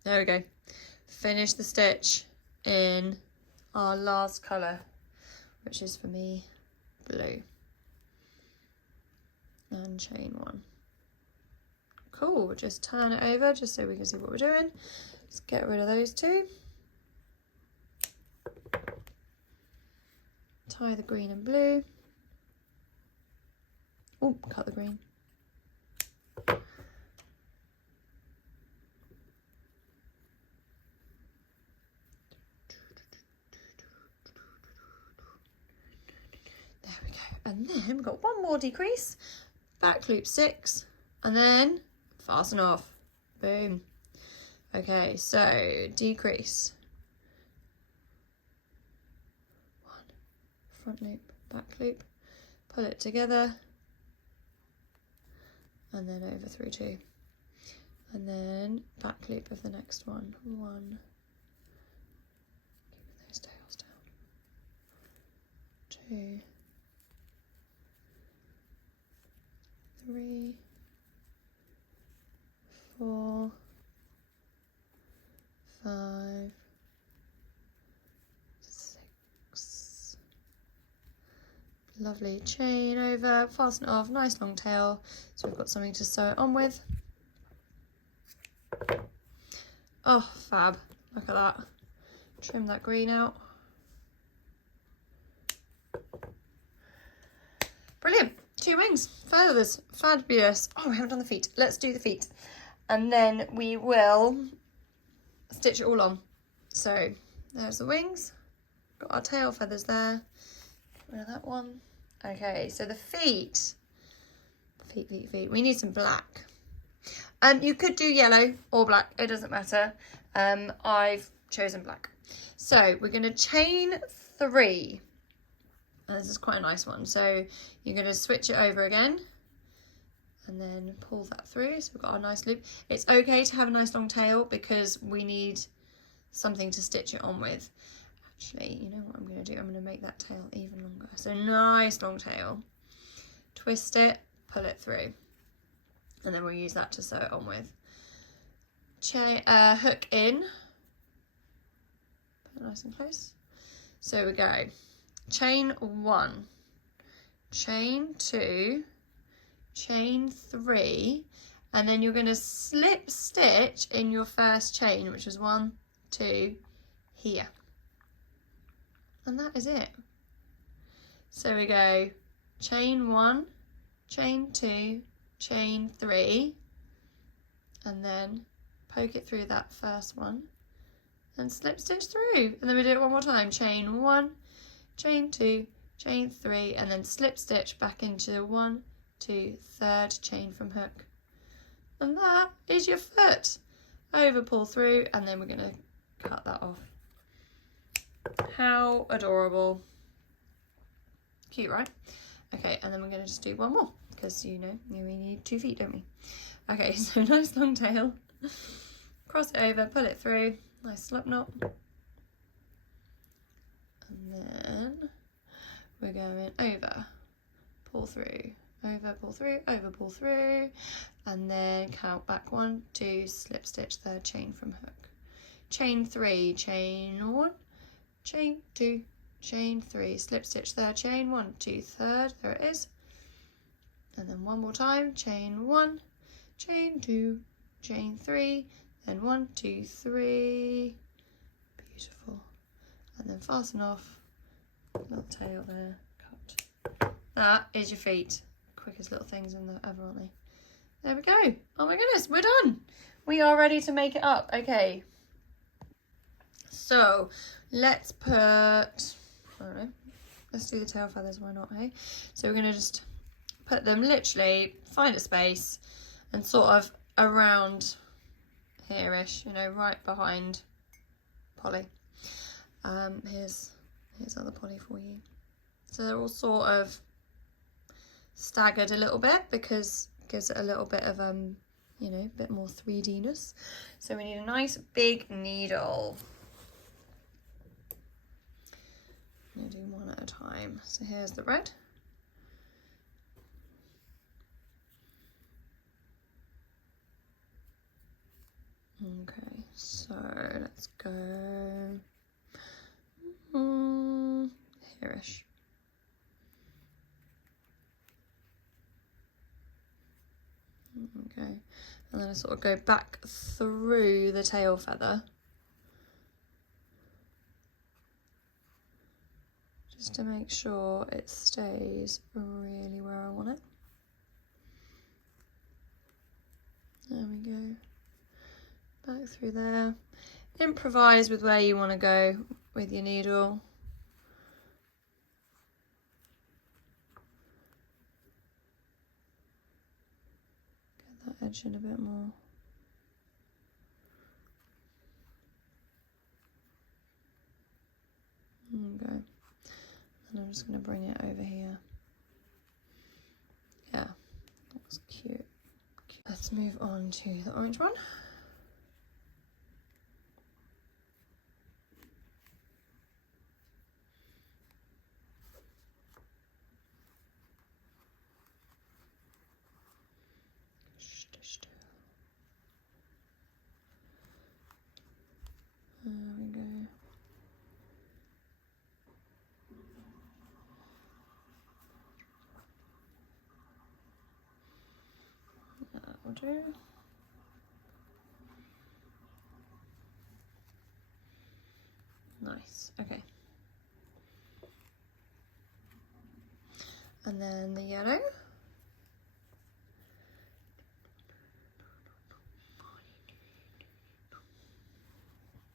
There we go. Finish the stitch in our last colour, which is for me blue, and chain 1. Cool, just turn it over just so we can see what we're doing. Let's get rid of those 2. Tie the green and blue. Oh, cut the green. There we go. And then we've got one more decrease, back loop 6, and then fasten off. Boom. Okay, so decrease. 1, front loop, back loop, pull it together, and then over through 2. And then back loop of the next one. 1. Keep those tails down. 2. 3, 4, 5, 6. Lovely, chain over, fasten it off, nice long tail, so we've got something to sew it on with. Oh, fab, look at that. Trim that green out. Brilliant. 2 wings, feathers, fabulous. Oh, we haven't done the feet. Let's do the feet. And then we will stitch it all on. So there's the wings. Got our tail feathers there. Get rid of that one. Okay, so the feet. Feet. We need some black. You could do yellow or black. It doesn't matter. I've chosen black. So we're going to chain 3. And this is quite a nice one. So you're going to switch it over again and then pull that through. So we've got our nice loop. It's okay to have a nice long tail because we need something to stitch it on with. Actually, you know what I'm going to do? I'm going to make that tail even longer. So nice long tail. Twist it, pull it through. And then we'll use that to sew it on with. Hook in. Put it nice and close. So we go. Chain 1, chain 2, chain 3, and then you're going to slip stitch in your first chain, which is 1, 2, here. And that is it. So we go chain 1, chain 2, chain 3, and then poke it through that first one and slip stitch through. And then we do it one more time. Chain 1, chain 2, chain 3, and then slip stitch back into 1, 2, third chain from hook. And that is your foot. Over, pull through, and then we're going to cut that off. How adorable. Cute, right? Okay, and then we're going to just do one more, because you know, we need 2 feet, don't we? Okay, so nice long tail. Cross it over, pull it through, nice slip knot. And then we're going over, pull through, over, pull through, over, pull through, and then count back 1, 2, slip stitch, third chain from hook. Chain 3, chain 1, chain 2, chain 3, slip stitch, third chain, 1, 2, third, there it is. And then one more time, chain 1, chain 2, chain 3, then 1, 2, 3, beautiful. And then fasten off, little tail there, cut. That is your feet. Quickest little things in the ever, aren't they? There we go. Oh my goodness, we're done. We are ready to make it up. Okay. So let's put, I don't know, let's do the tail feathers, why not, hey? So we're gonna just put them literally, find a space and sort of around here-ish, you know, right behind Polly. Here's other Polly for you. So they're all sort of staggered a little bit because it gives it a little bit of, you know, a bit more 3D-ness. So we need a nice big needle. I'm going to do one at a time. So here's the red. Okay, so let's go here-ish. Okay, and then I sort of go back through the tail feather. Just to make sure it stays really where I want it. There we go. Back through there. Improvise with where you want to go with your needle. Get that edge in a bit more. Okay. And I'm just going to bring it over here. Yeah, that's cute. Let's move on to the orange one. There we go. That will do. Nice, okay. And then the yellow.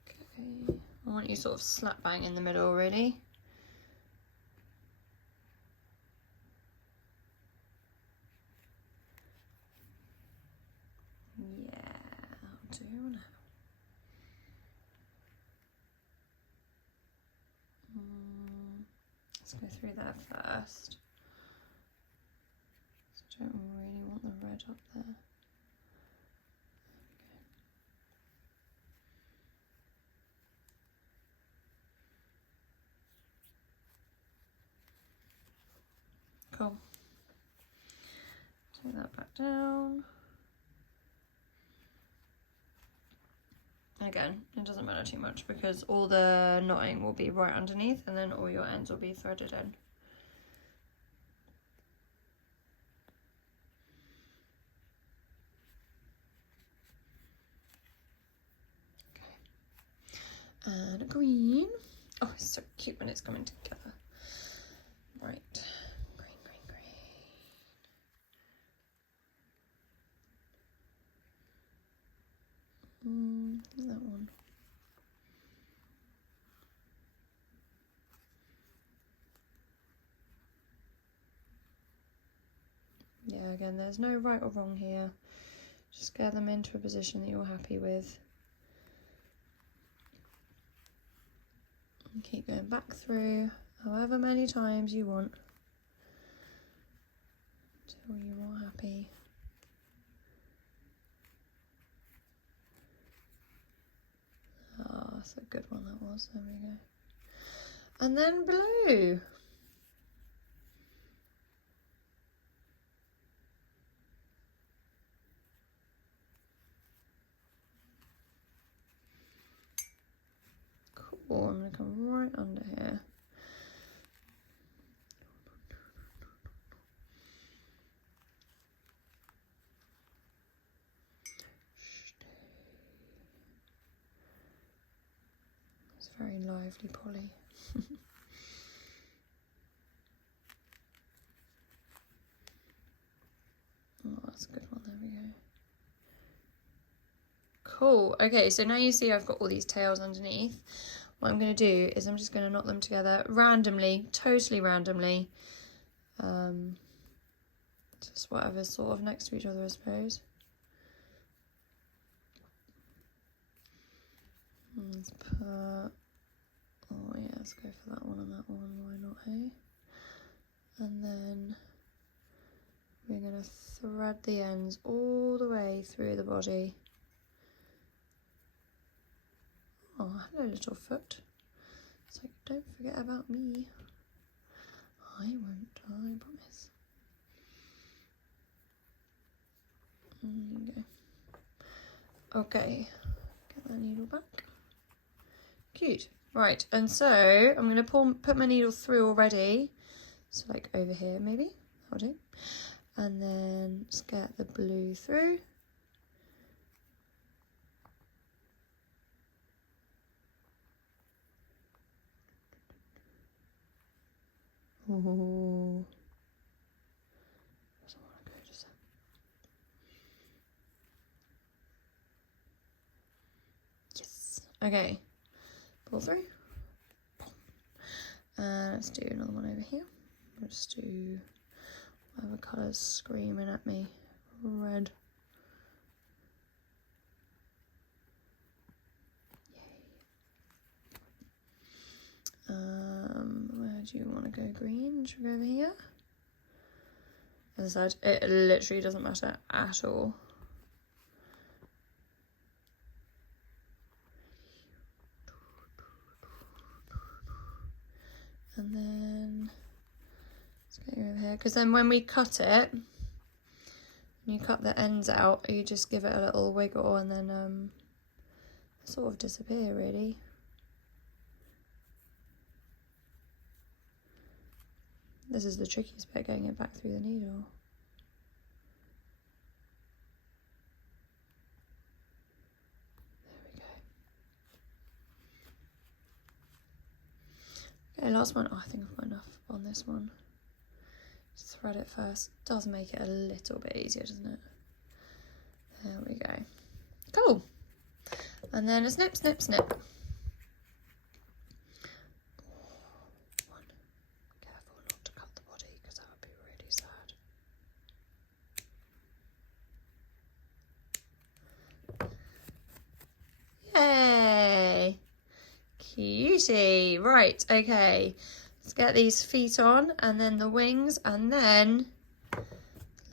Okay, I want you sort of slap bang in the middle really. Yeah, I'll do now. Let's go through there first. I don't really want the red up there. Cool. Take that back down. Again, it doesn't matter too much because all the knotting will be right underneath and then all your ends will be threaded in. Okay. And green. Oh, it's so cute when it's coming together. Right. That one. Yeah, again, there's no right or wrong here. Just get them into a position that you're happy with. And keep going back through however many times you want until you are happy. Ah, that's a good one that was. There we go. And then blue. Cool, I'm going to come right under here. It's very lively, Polly. Oh, that's a good one. There we go. Cool. Okay, so now you see I've got all these tails underneath. What I'm going to do is I'm just going to knot them together randomly, totally randomly. Just whatever's sort of next to each other, I suppose. Let's put... Oh yeah, let's go for that one and that one. Why not, hey? And then we're going to thread the ends all the way through the body. Oh, hello little foot. It's like, don't forget about me. I won't, I promise. There you go. Okay, get that needle back. Cute. Right, and so I'm going to put my needle through already. So like over here maybe, that'll do. And then just get the blue through. Oh, doesn't want to go just that. Yes. Okay. Pull through. And let's do another one over here. Let's do whatever colour's screaming at me. Red. Yay. Where do you want to go? Green? Should we go over here? As I said, it literally doesn't matter at all. And then let's get you over here, because then when we cut it, you cut the ends out, you just give it a little wiggle and then sort of disappear really. This is the trickiest bit, getting it back through the needle. There we go. Okay, last one. Oh, I think I've got enough on this one. Just thread it first. Does make it a little bit easier, doesn't it? There we go. Cool. And then a snip, snip, snip. Yay! Cutie. Right, okay. Let's get these feet on and then the wings, and then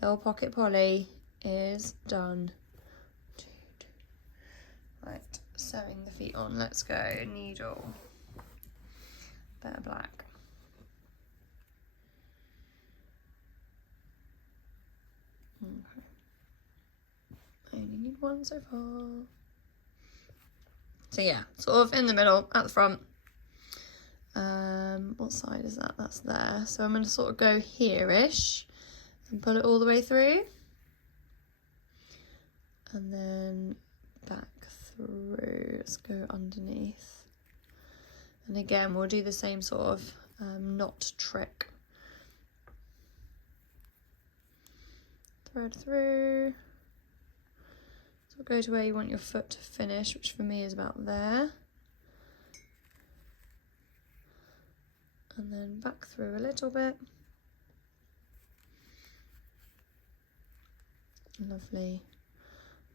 little Pocket Polly is done. Right, sewing the feet on. Let's go. Needle. Better black. Okay. I only need one so far. So yeah, sort of in the middle, at the front. What side is that? That's there. So I'm going to sort of go here-ish and pull it all the way through. And then back through. Let's go underneath. And again, we'll do the same sort of knot trick. Thread through. So go to where you want your foot to finish, which for me is about there. And then back through a little bit. Lovely.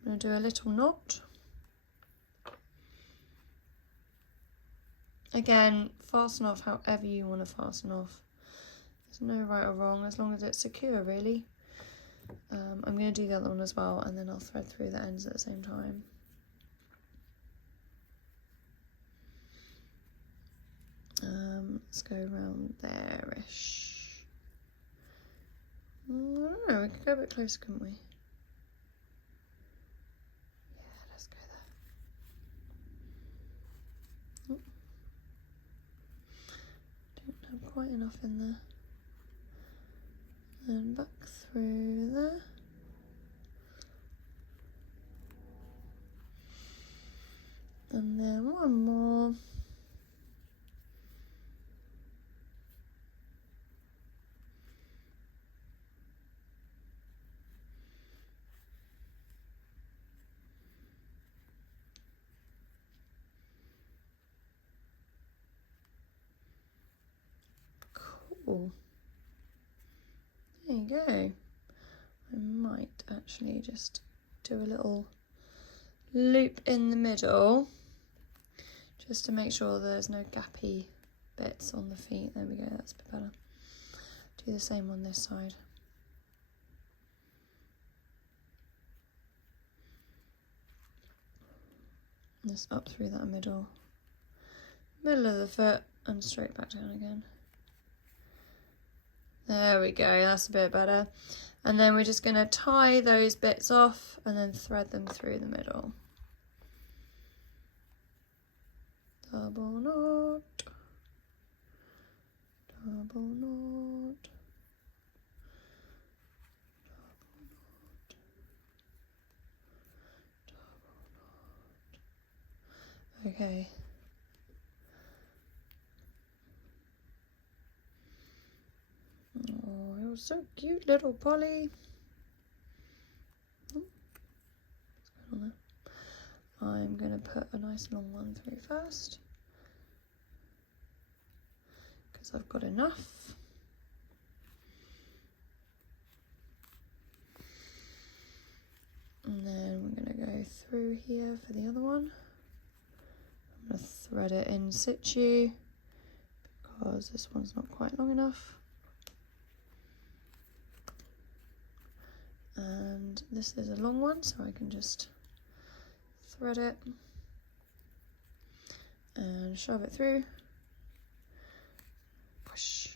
I'm going to do a little knot. Again, fasten off however you want to fasten off. There's no right or wrong as long as it's secure, really. I'm going to do the other one as well, and then I'll thread through the ends at the same time. Let's go around there-ish. I don't know, we could go a bit closer, couldn't we? Yeah, let's go there. Oh. Don't have quite enough in there. Then back through there. And then one more. Cool. There you go. I might actually just do a little loop in the middle just to make sure there's no gappy bits on the feet. There we go, that's a bit better. Do the same on this side. Just up through that middle of the foot and straight back down again. There we go, that's a bit better. And then we're just going to tie those bits off and then thread them through the middle. Double knot, double knot, double knot, double knot. Okay. Oh, you're so cute, little Polly. Oh, what's going on there? I'm going to put a nice long one through first, because I've got enough. And then we're going to go through here for the other one. I'm going to thread it in situ, because this one's not quite long enough. And this is a long one, so I can just thread it and shove it through. Push.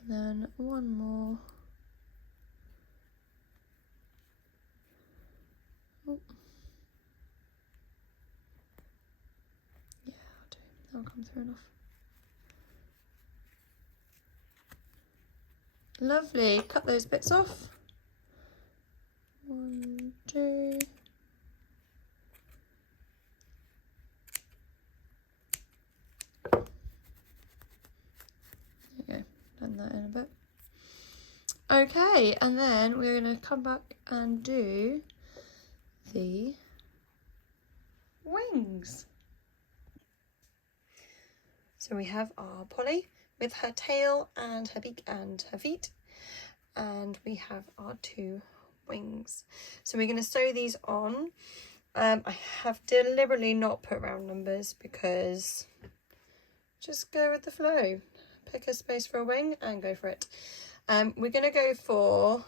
And then one more. Oh. Yeah, I'll do. That'll come through enough. Lovely. Cut those bits off. 1, 2. There you go. Blend that in a bit. Okay, and then we're going to come back and do the wings. So we have our Polly with her tail and her beak and her feet, and we have our 2 wings. So we're going to sew these on. I have deliberately not put round numbers because just go with the flow. Pick a space for a wing and go for it. We're going to go for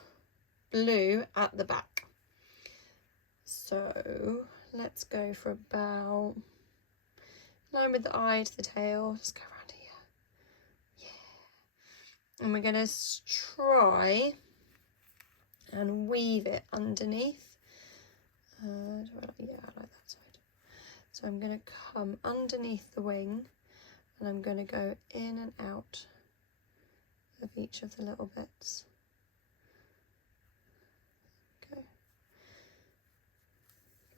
blue at the back. So let's go for about in line with the eye to the tail. Just go around here. Yeah. And we're going to try and weave it underneath. Yeah, I like that side. So I'm going to come underneath the wing and I'm going to go in and out of each of the little bits. Okay.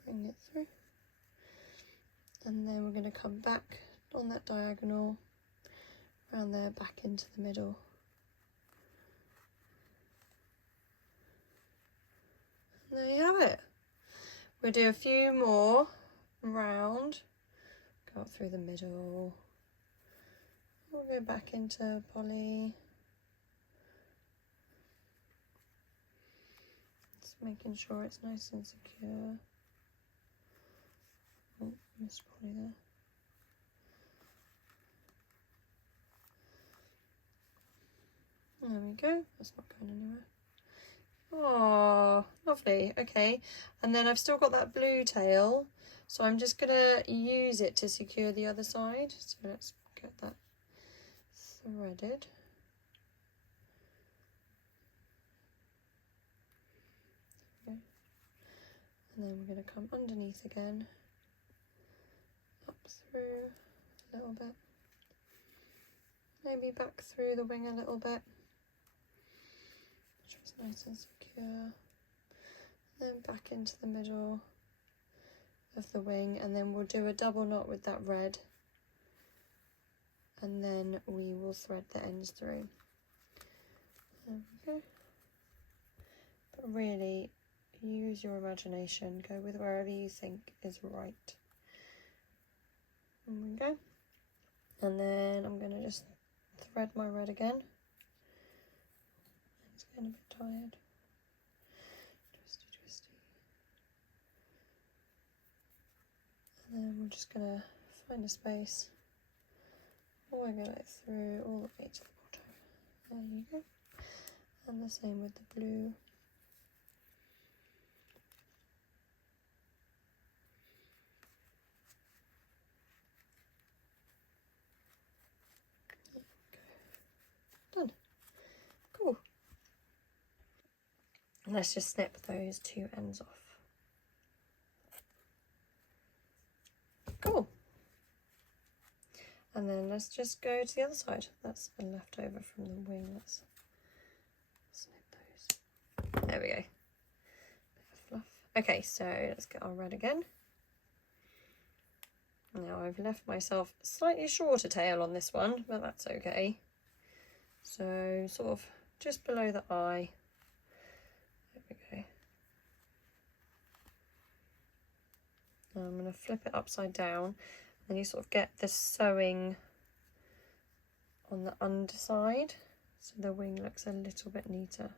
Bring it through. And then we're going to come back on that diagonal, around there, back into the middle. And there you have it. We'll do a few more round, go up through the middle. We'll go back into Polly. Let's making sure it's nice and secure. Oh, missed poly there. There we go, that's not going anywhere. Oh, lovely. Okay, and then I've still got that blue tail, so I'm just gonna use it to secure the other side. So let's get that threaded. Okay. And then we're gonna come underneath again, up through a little bit, maybe back through the wing a little bit. It's nice and secure. Then back into the middle of the wing, and then we'll do a double knot with that red, and then we will thread the ends through. There we go. But really, use your imagination. Go with wherever you think is right. There we go. And then I'm going to just thread my red again. It's getting a bit tired. Twisty, twisty. And then we're just going to find a space. Wiggle it through all the way to the bottom. There you go. And the same with the blue. Done. Cool. And let's just snip those two ends off. Cool. And then let's just go to the other side. That's been left over from the wing. Let's snip those. There we go. Bit of fluff. Okay, so let's get our red again. Now I've left myself a slightly shorter tail on this one, but that's okay. So sort of just below the eye. There we go. Now I'm going to flip it upside down, and you sort of get the sewing on the underside, so the wing looks a little bit neater.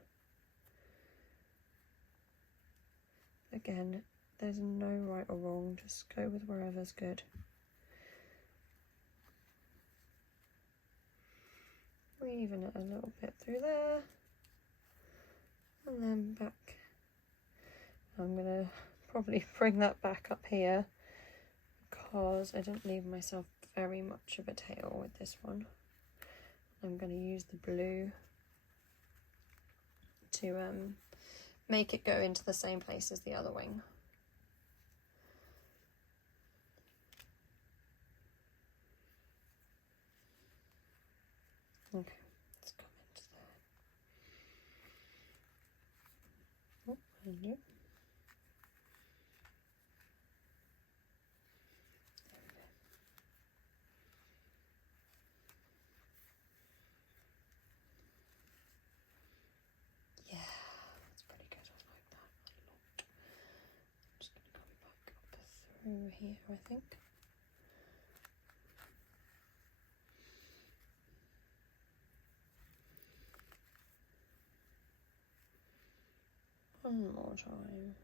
Again, there's no right or wrong, just go with wherever's good. Weaving it a little bit through there, and then back. I'm going to probably bring that back up here because I didn't leave myself very much of a tail with this one. I'm going to use the blue to make it go into the same place as the other wing. Okay, let's come into there. Oh, hello. Yeah, that's pretty good. I like that a lot. I'm just going to come back up through here, I think. One more time.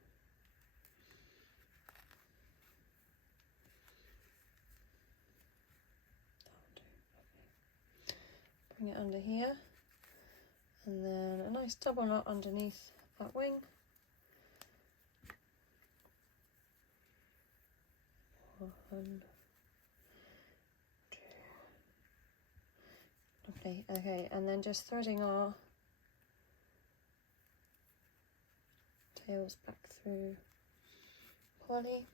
That'll do. Okay. Bring it under here, and then a nice double knot underneath that wing. One, two. Lovely. Okay, and then just threading our tails back through poly.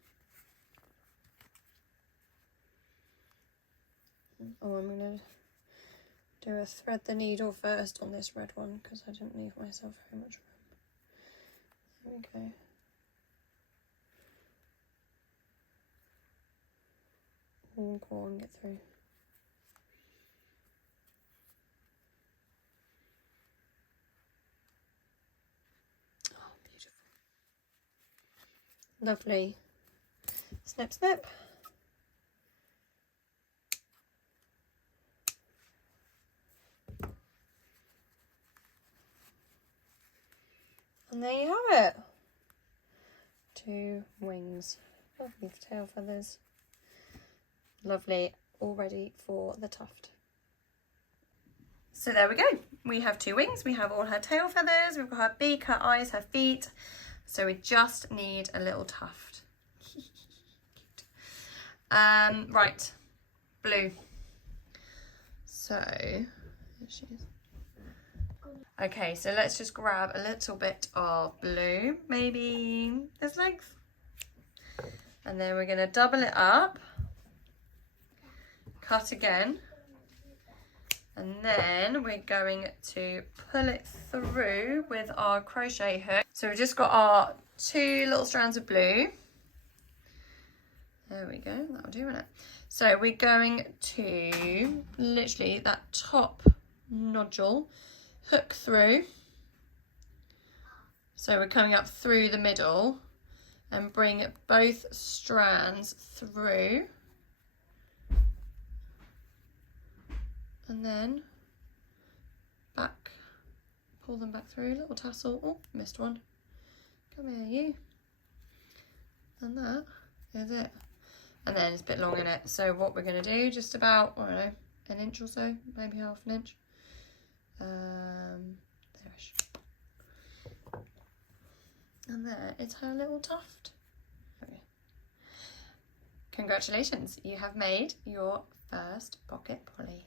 Oh, I'm going to do a thread the needle first on this red one because I didn't leave myself very much room. There we go. Oh, go on, get through. Oh, beautiful. Lovely. Snip, snip. And there you have it. 2 wings. Lovely tail feathers. Lovely, all ready for the tuft. So there we go. We have 2 wings. We have all her tail feathers. We've got her beak, her eyes, her feet. So we just need a little tuft. Cute. Right, blue. So, here she is. Okay, so let's just grab a little bit of blue, maybe this length. And then we're going to double it up, cut again, and then we're going to pull it through with our crochet hook. So we've just got our 2 little strands of blue. There we go, that'll do, won't it? So we're going to literally that top nodule hook through. So we're coming up through the middle and bring both strands through. And then back, pull them back through, little tassel. Oh, missed one. Come here, you. And that is it. And then it's a bit long in it. So what we're going to do, just about, I don't know, an inch or so, maybe half an inch. There-ish. And there is her little tuft. Okay. Congratulations, you have made your first pocket Polly.